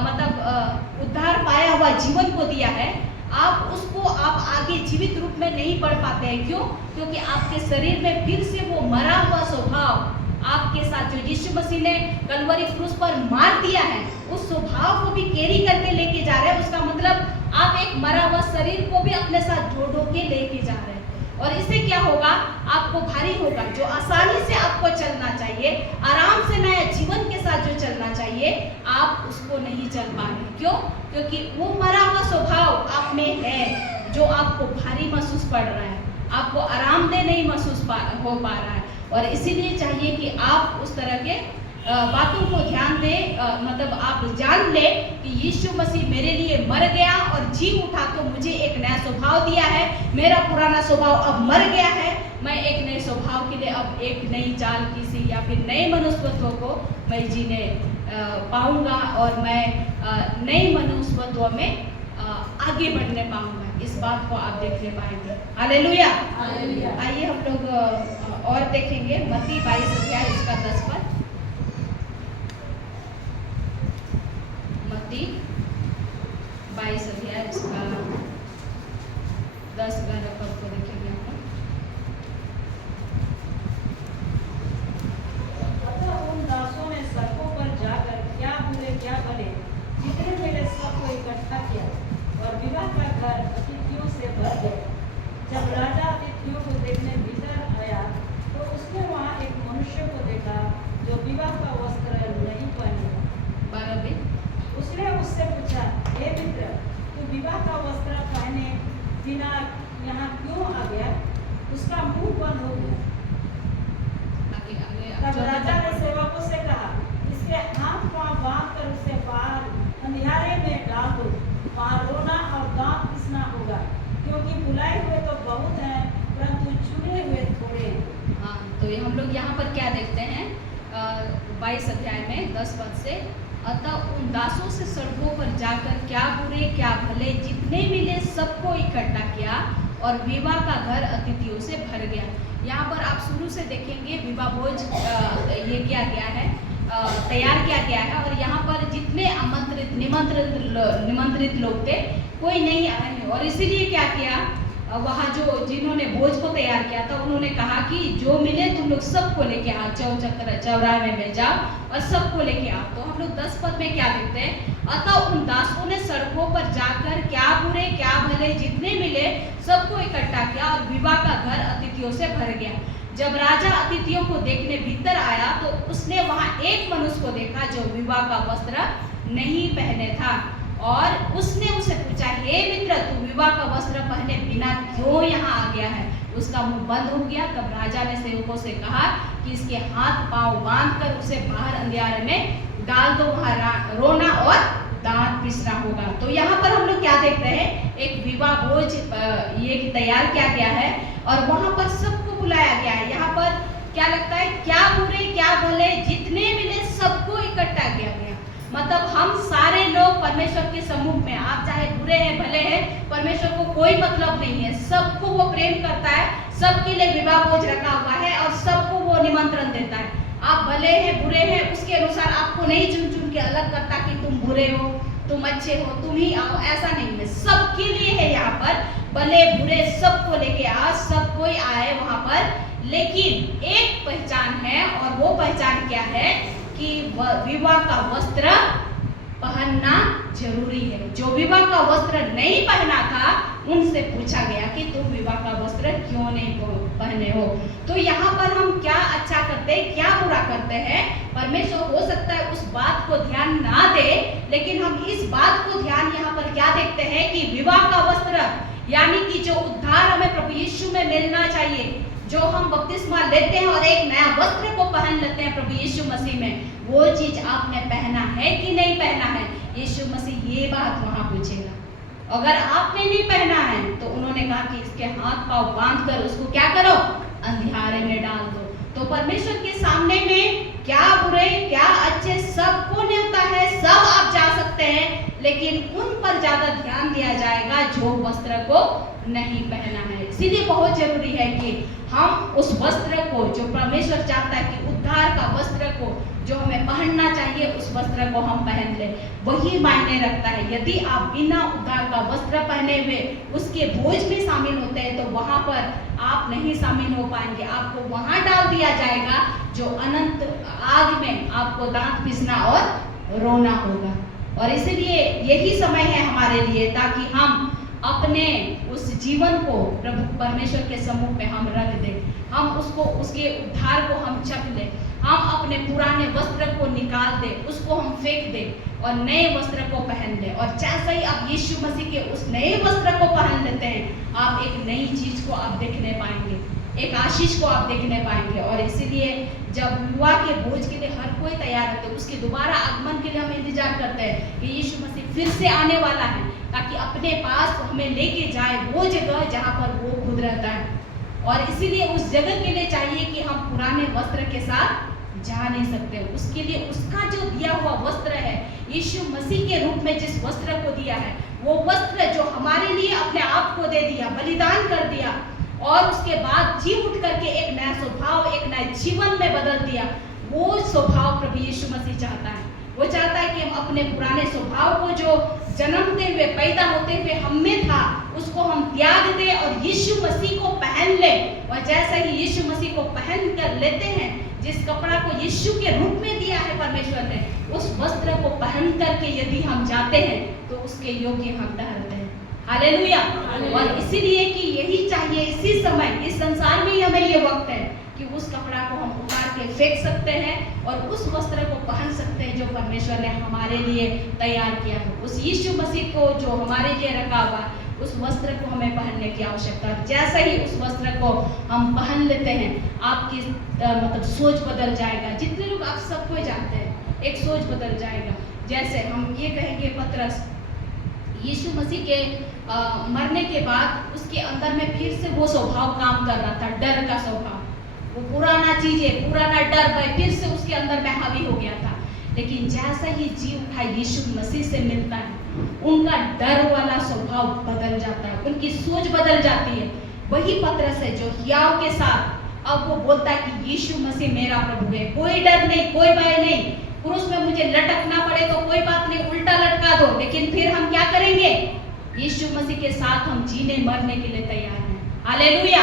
मतलब उद्धार पाया हुआ जीवन को दिया है, आप उसको आप आगे जीवित रूप में नहीं पढ़ पाते हैं। क्यों? क्योंकि आपके शरीर में फिर से वो मरा हुआ स्वभाव आपके साथ जो यीशु मसीह ने कलवरी क्रूस पर मार दिया है, उस स्वभाव को भी कैरी करके लेके जा रहे हैं। उसका मतलब आप एक मरा हुआ शरीर को भी अपने साथ ढो के लेके जा रहे हैं, और इससे क्या होगा, आपको भारी होगा। जो आसानी से आपको चलना चाहिए, आराम से नया जीवन के साथ जो चलना चाहिए, आप उसको नहीं चल पा रहे। क्यों? क्योंकि वो मरा हुआ स्वभाव आप में है, जो आपको भारी महसूस पड़ रहा है, आपको आरामदेह नहीं महसूस हो पा रहा है। और इसीलिए चाहिए कि आप उस तरह के बातों को ध्यान दें, मतलब आप जान ले कि यीशु मसीह मेरे लिए मर गया और जी उठा, तो मुझे एक नया स्वभाव दिया है, मेरा पुराना स्वभाव अब मर गया है, मैं एक नए स्वभाव के लिए अब एक नई चाल किसी या फिर नए मनुष्यत्व को मैं जीने पाऊंगा, और मैं नए मनुष्यत्व में आगे बढ़ने पाऊंगा। इस बात को आप देखने पाएंगे। हालेलुया। आइए हम लोग और देखेंगे मत्ती 22 अध्याय उसका 10 पद। मत्ती 22 अध्याय उसका 10-11 पद को देखेंगे हम लोग। अतः उन दासों ने सड़कों पर जाकर क्या बुरे क्या भले जितने मिले सबको इकट्ठा किया, और विवाह का घर अतिथियों से भर गया। जब राजा अतिथियों को देखने भीतर आया, तो उसने वहाँ एक मनुष्य को देखा जो विवाह का वस्त्र नहीं पहने था। 12 उसने उससे पूछा, हे मित्र, तू विवाह का वस्त्र पहने बिना यहाँ क्यों आ गया? उसका मुंह बंद हो गया। तब राजा ने सेवकों से कहा, इसके हाथ पांव बांध कर उसे बाहर अंधियारे में डाल दो, वहाँ रोना और दांत पिसना होगा, क्योंकि बुलाए हुए तो बहुत हैं, परंतु चुने हुए थोड़े हैं। हाँ, तो ये हम लोग यहाँ पर क्या देखते हैं, 22 अध्याय में 10 पद से, अतः उन दासों से सड़कों पर जाकर क्या बुरे क्या भले जितने मिले सबको इकट्ठा किया, और विवाह का घर अतिथियों से भर गया। यहाँ पर आप शुरू से देखेंगे विवाह भोज ये किया गया है, तैयार किया गया है, और यहाँ पर जितने निमंत्रित लोग थे कोई नहीं आए हैं। और इसीलिए क्या किया, वहाँ जो जिन्होंने भोज को तैयार किया था, उन्होंने कहा कि जो मिले तुम लोग सबको लेके आओ, चौराहे में जाओ और सबको लेके आओ। तो हम लोग 10 पद में क्या देखते हैं, अतः उन दासों ने सड़कों पर जाकर क्या बुरे क्या भले जितने मिले सबको इकट्ठा किया, और विवाह का घर अतिथियों से भर गया। जब राजा अतिथियों को देखने भीतर आया, तो उसने वहाँ एक मनुष्य को देखा जो विवाह का वस्त्र नहीं पहने था, और उसने उसे पूछा, हे मित्र, तू विवाह का वस्त्र पहने बिना क्यों यहाँ आ गया है? उसका मुंह बंद हो गया। तब राजा ने सेवकों से कहा कि इसके हाथ पांव बांध कर उसे बाहर अंधियारे में डाल दो, वहाँ रोना और दांत पिसना होगा। तो यहाँ पर हम लोग क्या देख रहे हैं, एक विवाह भोज ये तैयार किया गया है, और वहाँ पर सबको बुलाया गया है। यहाँ पर क्या लगता है, क्या बुरे क्या भले जितने मिले सबको इकट्ठा किया गया। मतलब हम सारे लोग परमेश्वर के सम्मुख में, आप चाहे बुरे हैं भले हैं, परमेश्वर को कोई मतलब नहीं है, सबको वो प्रेम करता है, सबके लिए विवाह भोज रखा हुआ है, और सबको वो निमंत्रण देता है। आप भले हैं बुरे हैं उसके अनुसार आपको नहीं चुन चुन के अलग करता कि तुम बुरे हो तुम अच्छे हो तुम ही आओ, ऐसा नहीं है, सबके लिए है। यहाँ पर भले बुरे सबको लेके आओ, सब कोई आए वहाँ पर, लेकिन एक पहचान है, और वो पहचान क्या है कि विवाह का वस्त्र पहनना जरूरी है। जो विवाह का वस्त्र नहीं पहना था उनसे पूछा गया कि तुम विवाह का वस्त्र क्यों नहीं पहने हो। तो यहाँ पर हम क्या अच्छा करते हैं, क्या बुरा करते हैं, परमेश्वर हो सकता है उस बात को ध्यान ना दे, लेकिन हम इस बात को ध्यान यहाँ पर क्या देखते हैं कि विवाह का वस्त्र यानी कि जो उद्धार हमें प्रभु यीशु में मिलना चाहिए, जो हम बपतिस्मा लेते हैं और एक नया वस्त्र को पहन लेते हैं प्रभु यीशु मसीह में, वो चीज आपने पहना है कि नहीं पहना है। यीशु मसीह ये बात वहां पूछेगा। अगर आपने नहीं पहना है तो उन्होंने कहा कि इसके हाथ पांव बांध कर उसको क्या करो, अंधियारे में डाल दो। तो परमेश्वर के सामने में क्या बुरे क्या अच्छे सबको न्योता है, सब आप जा सकते हैं, लेकिन उन पर ज्यादा ध्यान दिया जाएगा जो वस्त्र को नहीं पहना है। इसीलिए बहुत जरूरी है कि हम उस वस्त्र को जो परमेश्वर चाहता है कि उद्धार का वस्त्र को जो हमें पहनना चाहिए उस वस्त्र को हम पहन ले, वही मायने रखता है। यदि आप बिना उद्धार का वस्त्र पहने हुए उसके भोज में शामिल होते हैं तो वहां पर आप नहीं शामिल हो पाएंगे, आपको वहां डाल दिया जाएगा जो अनंत आग में आपको दांत पिसना और रोना होगा। और इसलिए यही समय है हमारे लिए ताकि हम अपने उस जीवन को प्रभु परमेश्वर के सम्मुख में हम रख दें, हम उसको उसके उद्धार को हम चख लें, हम अपने पुराने वस्त्र को निकाल दें, उसको हम फेंक दें और नए वस्त्र को पहन लें। और जैसे ही आप यीशु मसीह के उस नए वस्त्र को पहन लेते हैं, आप एक नई चीज को आप देखने पाएंगे, एक आशीष को आप देखने पाएंगे। और इसीलिए जब विवाह के भोज के लिए हर कोई तैयार होते हैं, उसके दोबारा आगमन के लिए हम इंतजार करते हैं कि यीशु मसीह फिर से आने वाला है ताकि अपने पास हमें लेके जाए वो जगह जहाँ पर वो खुद रहता है। और इसीलिए उस जगह के लिए चाहिए कि हम पुराने वस्त्र के साथ जा नहीं सकते, उसके लिए उसका जो दिया हुआ वस्त्र है, यीशु मसीह के रूप में जिस वस्त्र को दिया है, वो वस्त्र जो हमारे लिए अपने आप को दे दिया, बलिदान कर दिया और उसके बाद जी उठ करके एक नया स्वभाव, एक नए जीवन में बदल दिया, वो स्वभाव प्रभु यीशु मसीह चाहता है। वो चाहता है कि हम अपने पुराने स्वभाव को जो जन्मते हुए पैदा होते हुए हम में था उसको हम त्याग दें और यीशु मसीह को पहन लें। और जैसे ही यीशु मसीह को पहन कर लेते हैं, जिस कपड़ा को यीशु के रूप में दिया है परमेश्वर ने, उस वस्त्र को पहन करके यदि हम जाते हैं तो उसके योग्य हम ठहरते हैं। हालेलुया। और इसीलिए कि यही चाहिए, इसी समय इस संसार में ही हमें ये वक्त है कि उस कपड़ा को हम उतार के फेंक सकते हैं और उस वस्त्र को पहन सकते हैं जो परमेश्वर ने हमारे लिए तैयार किया है। उस यीशु मसीह को जो हमारे लिए रखा हुआ, उस वस्त्र को हमें पहनने की आवश्यकता है। जैसे ही उस वस्त्र को हम पहन लेते हैं, आपकी मतलब सोच बदल जाएगा। जितने लोग आप सबको जानते हैं, एक सोच बदल जाएगा। जैसे हम ये कहेंगे पतरस यीशु मसीह के मरने के बाद उसके अंदर में फिर से वो स्वभाव काम कर रहा था, डर का स्वभाव, वो पुराना चीजें, पुराना डर फिर से उसके अंदर में हावी हो गया था। लेकिन जैसा ही जी उठा यीशु मसीह से मिलता है, उनका डर वाला स्वभाव बदल जाता है, उनकी सोच बदल जाती है। वही पतरस है जो हियाव के साथ अब वो बोलता है कि यीशु मसीह मेरा प्रभु है, कोई डर नहीं, कोई भय नहीं, क्रूस में मुझे लटकना पड़े तो कोई बात नहीं, उल्टा लटका दो, लेकिन फिर हम क्या करेंगे, यीशु मसीह के साथ हम जीने मरने के लिए तैयार हैं। हालेलुया।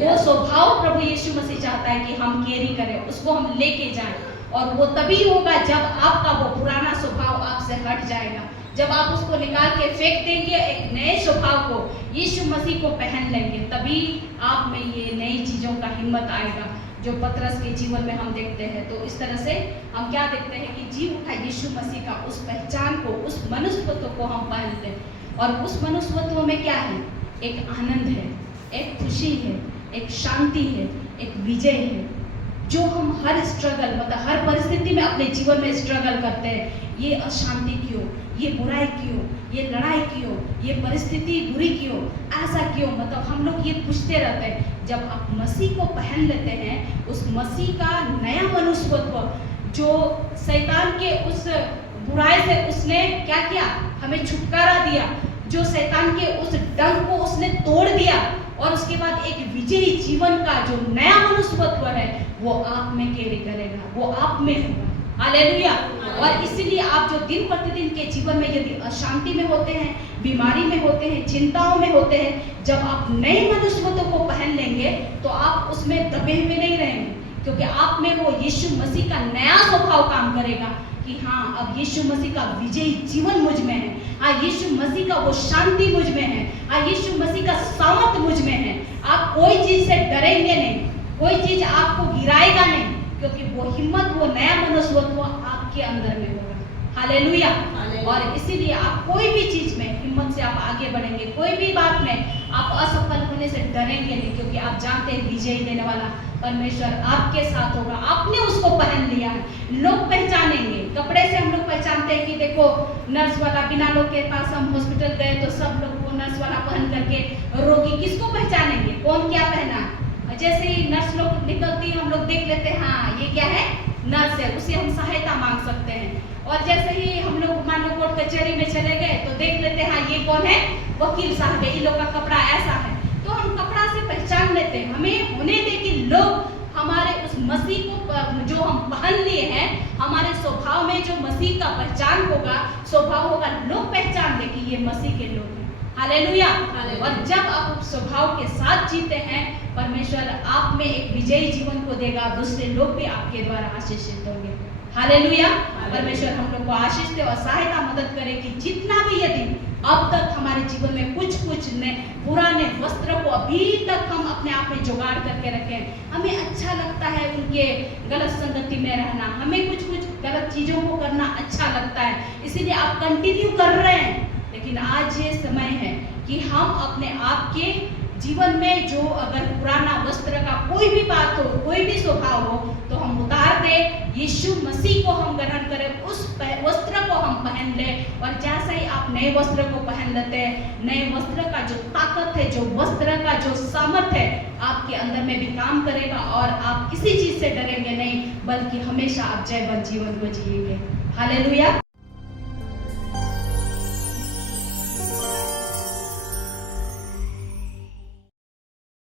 वो स्वभाव प्रभु यीशु मसीह चाहता है कि हम कैरी करें, उसको हम लेके जाएं। और वो तभी होगा जब आपका वो पुराना स्वभाव आपसे हट जाएगा, जब आप उसको निकाल के फेंक देंगे, एक नए स्वभाव को, यीशु मसीह को पहन लेंगे, तभी आप में ये नई चीजों का हिम्मत आएगा जो पतरस के जीवन में हम देखते हैं। तो इस तरह से हम क्या देखते हैं कि जी उठा यीशु मसीह का उस पहचान को, उस मनुष्यत्व को हम पहनते हैं। और उस मनुष्यत्व में क्या है, एक आनंद है, एक खुशी है, एक शांति है, एक विजय है, जो हम हर स्ट्रगल मतलब हर परिस्थिति में अपने जीवन में स्ट्रगल करते हैं। ये अशांति क्यों, ये बुराई क्यों, ये लड़ाई क्यों, ये परिस्थिति बुरी क्यों, ऐसा क्यों, मतलब हम लोग ये पूछते रहते हैं। जब आप मसीह को पहन लेते हैं, उस मसीह का नया मनुष्यत्व, जो शैतान के उस बुराई से उसने क्या किया, हमें छुटकारा दिया, जो शैतान के उस डंक को उसने तोड़ दिया, और उसके बाद एक विजयी जीवन का जो नया मनुष्यत्व है वो आप में कैरी करेगा, वो आप में होगा। हालेलुया। और इसीलिए आप जो दिन प्रतिदिन के जीवन में यदि अशांति में होते हैं, बीमारी में होते हैं, चिंताओं में होते हैं, जब आप नए मनुष्यत्व को पहन लेंगे तो आप उसमें दबे हुए नहीं रहेंगे, क्योंकि आप में वो यीशु मसीह का नया स्वभाव काम करेगा कि हाँ, अब यीशु मसीह का विजयी जीवन मुझ में है, हाँ यीशु मसीह का वो शांति मुझ में है, हाँ यीशु मसीह का सामर्थ मुझ में है। आप कोई चीज से डरेंगे नहीं, कोई चीज आपको गिराएगा नहीं, क्योंकि वो हिम्मत, वो नया मनुष्यत्व आपके अंदर में होगा। हालेलुया। और इसीलिए आप कोई भी चीज में हिम्मत से आप आगे बढ़ेंगे, कोई भी बात में आप असफल होने से डरेंगे नहीं, क्योंकि आप जानते हैं विजयी देने वाला परमेश्वर आपके साथ होगा। आपने उसको पहन लिया है, लोग पहचानेंगे। कपड़े से हम लोग पहचानते हैं कि देखो नर्स वाला, बिना लोग के पास हम हॉस्पिटल गए तो सब लोग वो नर्स वाला पहन करके, रोगी किसको पहचानेंगे, कौन क्या पहना है। जैसे ही नर्स लोग निकलती हम लोग देख लेते हैं, हाँ ये क्या है, नर्स है, उससे हम सहायता मांग सकते हैं। और जैसे ही हम लोग मान लो कोर्ट कचहरी में चले गए तो देख लेते हैं, हाँ ये कौन है, वकील साहब है, इन लोग का कपड़ा ऐसा है, तो हम कपड़ा से पहचान लेते हैं। हमें होने दे कि लोग हमारे उस मसीह को जो हम पहन लिए हैं, हमारे स्वभाव में जो मसीह का पहचान होगा, स्वभाव होगा, लोग पहचान ले कि ये मसीह के लोग हैं। हालेलुया। और जब आप स्वभाव के साथ जीते हैं, परमेश्वर आप में एक विजयी जीवन को देगा, दूसरे लोग भी आपके द्वारा आशीषित होंगे। हालेलुया। परमेश्वर हम लोग को आशीष दे और सहायता मदद करे कि जितना भी यदि अब तक हमारे जीवन में कुछ पुराने वस्त्र को अभी तक हम अपने आप में जुगाड़ करके रखें, हमें अच्छा लगता है उनके गलत संगति में रहना, हमें कुछ गलत चीजों को करना अच्छा लगता है, इसीलिए आप कंटिन्यू कर रहे हैं। लेकिन आज ये समय है कि हम अपने आप के जीवन में जो अगर पुराना वस्त्र का कोई भी बात हो, कोई भी स्वभाव हो, तो हम उतार दें, यीशु मसीह को हम ग्रहण करें, उस वस्त्र को हम पहन लें। और जैसे ही आप नए वस्त्र को पहन लेते हैं, नए वस्त्र का जो ताकत है, जो वस्त्र का जो सामर्थ है, आपके अंदर में भी काम करेगा और आप किसी चीज से डरेंगे नहीं, बल्कि हमेशा आप जयवंत जीवन को जिएंगे। हालेलुया।